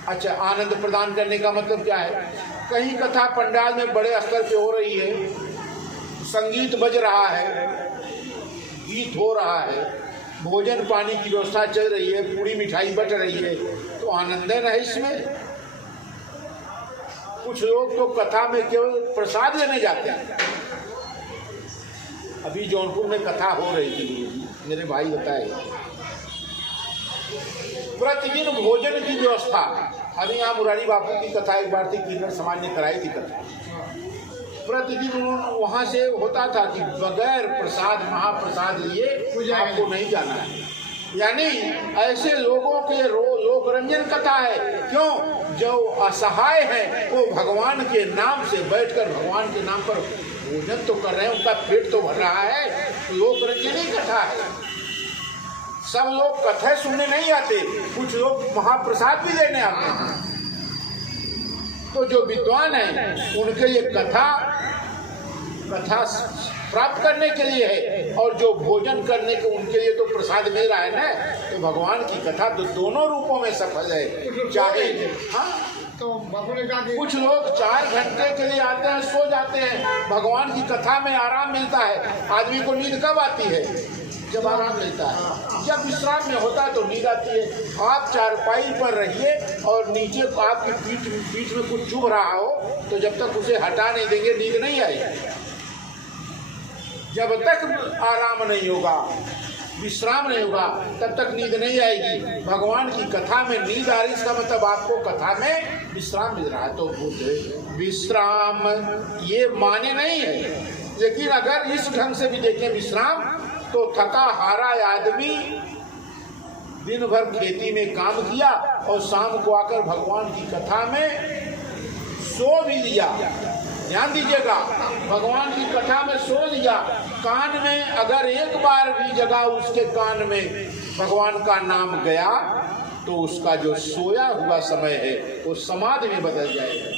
अच्छा, आनंद प्रदान करने का मतलब क्या है? कहीं कथा पंडाल में बड़े स्तर पे हो रही है, संगीत बज रहा है, गीत हो रहा है, भोजन पानी की व्यवस्था चल रही है, पूरी मिठाई बट रही है, तो आनंद है ना इसमें। कुछ लोग तो कथा में केवल प्रसाद लेने जाते हैं। अभी जौनपुर में कथा हो रही थी, मेरे भाई बताए, प्रतिदिन भोजन की व्यवस्था। अभी यहाँ मुरारी बापू की कथा एक बार थी, किन्नर समाज ने कराई थी कथा। प्रतिदिन वहाँ से होता था कि बगैर प्रसाद महाप्रसाद लिए आपको नहीं जाना है। यानी ऐसे लोगों के लोक रंजन कथा है। क्यों? जो असहाय हैं वो भगवान के नाम से बैठकर भगवान के नाम पर भोजन तो कर रहे हैं, उनका पेट तो भर रहा है, लोक रंजनी कथा है। सब लोग कथा सुनने नहीं आते, कुछ लोग महाप्रसाद भी लेने आते हैं। तो जो विद्वान हैं उनके लिए कथा प्राप्त करने के लिए है, और जो भोजन करने के उनके लिए तो प्रसाद मिल रहा है ना। तो भगवान की कथा तो दोनों रूपों में सफल है। चाहे तो बापू ने कहा कि कुछ लोग 4 घंटे के लिए आते हैं, सो जाते हैं। भगवान की कथा में आराम मिलता है। आदमी को नींद कब आती है? जब आराम मिलता है। जब विश्राम में होता है तो नींद आती है। आप चारपाई पर रहिए और नीचे आपकी पीठ में कुछ चुभ रहा हो तो जब तक उसे हटा नहीं देंगे नींद नहीं आएगी। जब तक आराम नहीं होगा, विश्राम नहीं होगा, तब तक नींद नहीं आएगी। भगवान की कथा में नींद आ रही, इसका मतलब आपको कथा में विश्राम मिल रहा है। तो बुद्ध विश्राम ये माने नहीं है, लेकिन अगर इस ढंग से भी देखें विश्राम, तो थका हारा आदमी दिन भर खेती में काम किया और शाम को आकर भगवान की कथा में सो भी लिया। ध्यान दीजिएगा, भगवान की कथा में सो लिया। कान में अगर एक बार भी जगह उसके कान में भगवान का नाम गया तो उसका जो सोया हुआ समय है वो समाधि में बदल जाएगा,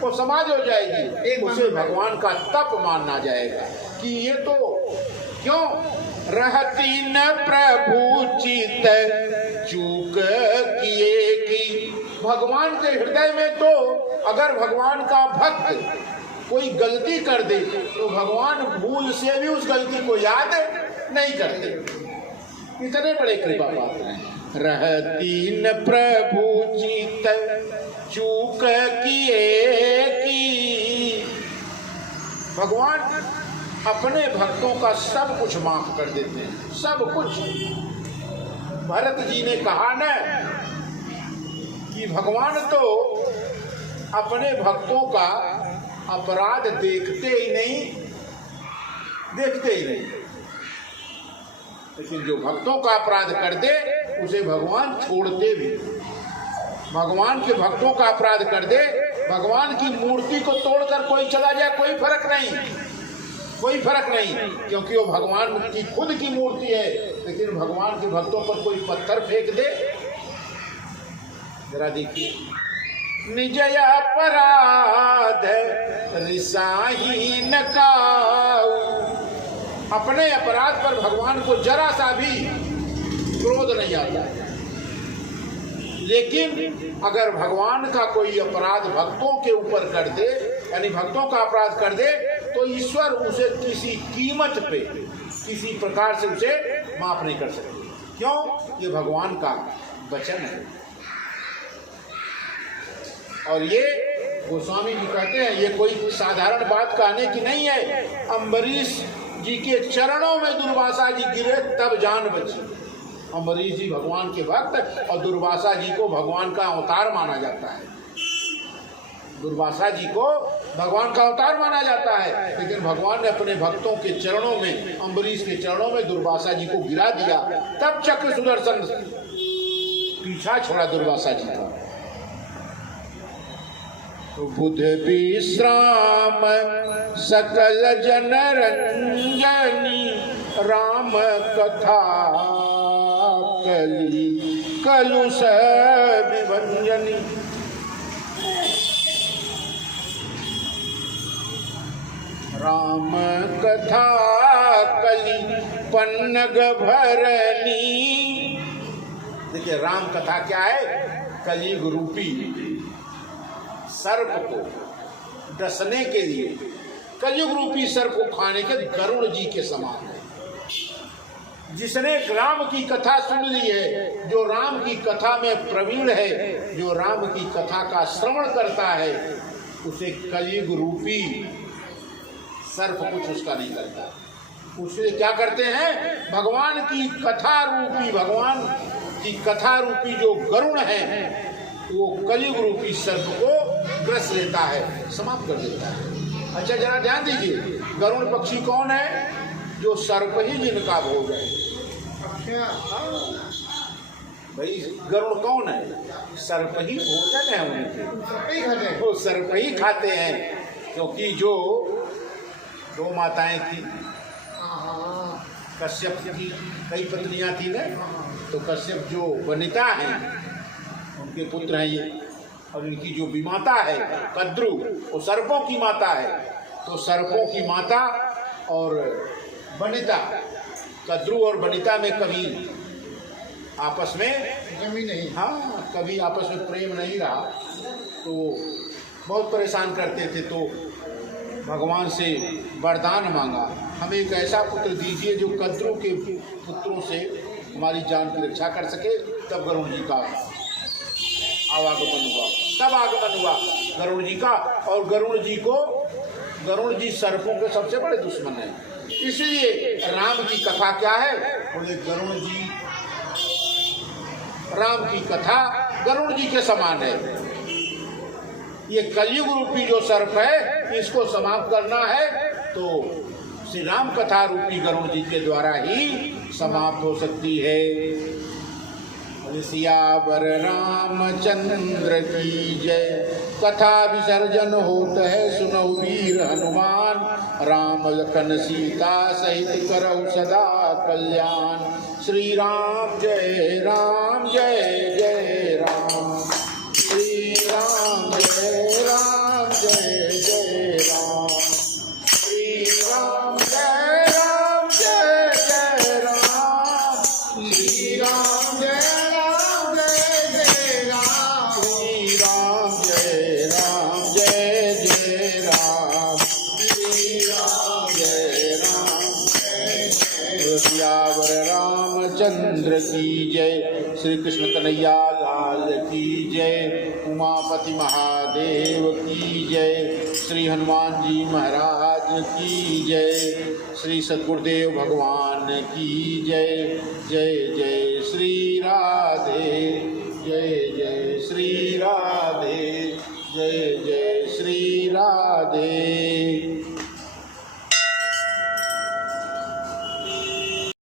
वो समाधि हो जाएगी। उसे भगवान का तप मानना जाएगा कि ये तो क्यों रहती न प्रभु चित चूक किए की। भगवान के हृदय में तो अगर भगवान का भक्त कोई गलती कर दे तो भगवान भूल से भी उस गलती को याद नहीं करते। इतने बड़े कृपा पात्र हैं। रहती न प्रभु चित चूक किए की। भगवान अपने भक्तों का सब कुछ माफ कर देते हैं, सब कुछ। भरत जी ने कहा न कि भगवान तो अपने भक्तों का अपराध देखते ही नहीं, लेकिन जो भक्तों का अपराध कर दे उसे भगवान छोड़ते भी। भगवान के भक्तों का अपराध कर दे, भगवान की मूर्ति को तोड़कर कोई चला जाए, कोई फर्क नहीं, कोई फर्क नहीं, क्योंकि वो भगवान की खुद की मूर्ति है। लेकिन भगवान के भक्तों पर कोई पत्थर फेंक दे, जरा देखिए, निज अपराध रिसाही न काऊ। अपने अपराध पर भगवान को जरा सा भी क्रोध नहीं आता। लेकिन अगर भगवान का कोई अपराध भक्तों के ऊपर कर दे, यानी भक्तों का अपराध कर दे, तो ईश्वर उसे किसी कीमत पे, किसी प्रकार से उसे माफ नहीं कर सकते। क्यों? ये भगवान का वचन है। और ये गोस्वामी जी कहते हैं, ये कोई साधारण बात कहने की नहीं है। अम्बरीश जी के चरणों में दुर्वासा जी गिरे तब जान बची। अम्बरीश जी भगवान के भक्त, और दुर्वासा जी को भगवान का अवतार माना जाता है। दुर्वासा जी को भगवान का अवतार माना जाता है, लेकिन भगवान ने अपने भक्तों के चरणों में, अम्बरीश के चरणों में दुर्वासा जी को गिरा दिया, तब चक्र सुदर्शन पीछा छोड़ा दुर्वासा जी का। बुध विश्राम सकल जन रंजनी, राम कथा कली कलुष विभंजनी। राम कथा कली पन्नग भरनी। देखिए, राम कथा क्या है? कलयुग रूपी सर्प को डसने के लिए, कलयुग रूपी सर्प को खाने के गरुड़ जी के समान है। जिसने राम की कथा सुन ली है, जो राम की कथा में प्रवीण है, जो राम की कथा का श्रवण करता है, उसे कलयुग रूपी सर्प कुछ उसका नहीं करता। उससे क्या करते हैं? भगवान की कथा रूपी, भगवान की कथा रूपी जो गरुड़ है, वो कलयुग रूपी सर्प को ग्रस लेता है, समाप्त कर देता है। अच्छा, जरा ध्यान दीजिए, गरुड़ पक्षी कौन है? जो सर्प ही जिनका भोग है। भाई, गरुड़ कौन है? सर्प ही भोजन है उनके, वो सर्प ही खाते हैं। क्योंकि जो दो माताएं थी, कश्यप की कई पत्नियां थी ना, तो कश्यप जो वनिता है उनके पुत्र हैं ये, और इनकी जो विमाता है कद्रु, वो सर्पों की माता है। तो सर्पों की माता और वनिता, कद्रु और वनिता में कभी आपस में जमी नहीं, हाँ, कभी आपस में प्रेम नहीं रहा, तो बहुत परेशान करते थे। तो भगवान से वरदान मांगा, हमें एक ऐसा पुत्र दीजिए जो कद्रु के पुत्रों से हमारी जान की रक्षा कर सके। तब गरुड़ जी का आवागमन हुआ, तब आगमन हुआ गरुड़ जी का। और गरुड़ जी सर्पों के सबसे बड़े दुश्मन हैं। इसलिए राम की कथा क्या है? बोले गरुड़ जी, राम की कथा गरुड़ जी के समान है। ये कलयुग रूपी जो सर्प है, इसको समाप्त करना है तो श्री राम कथा रूपी गरुड़ जी के द्वारा ही समाप्त हो सकती है। सियावर रामचंद्र की जय। कथा विसर्जन होत है, सुनऊ वीर हनुमान। राम लखन सीता सहित करऊ सदा कल्याण। श्री राम जय राम, जय जय राम। श्री राम जय राम, जय जय राम। श्री राम जय राम, जय जय राम। श्री राम जय चंद्र की जय। श्री कृष्ण कन्हैया लाल की जय। उमापति महादेव की जय। श्री हनुमान जी महाराज की जय। श्री सद्गुरुदेव भगवान की जय। जय जय श्री राधे, जय जय श्री राधे, जय जय श्री राधे।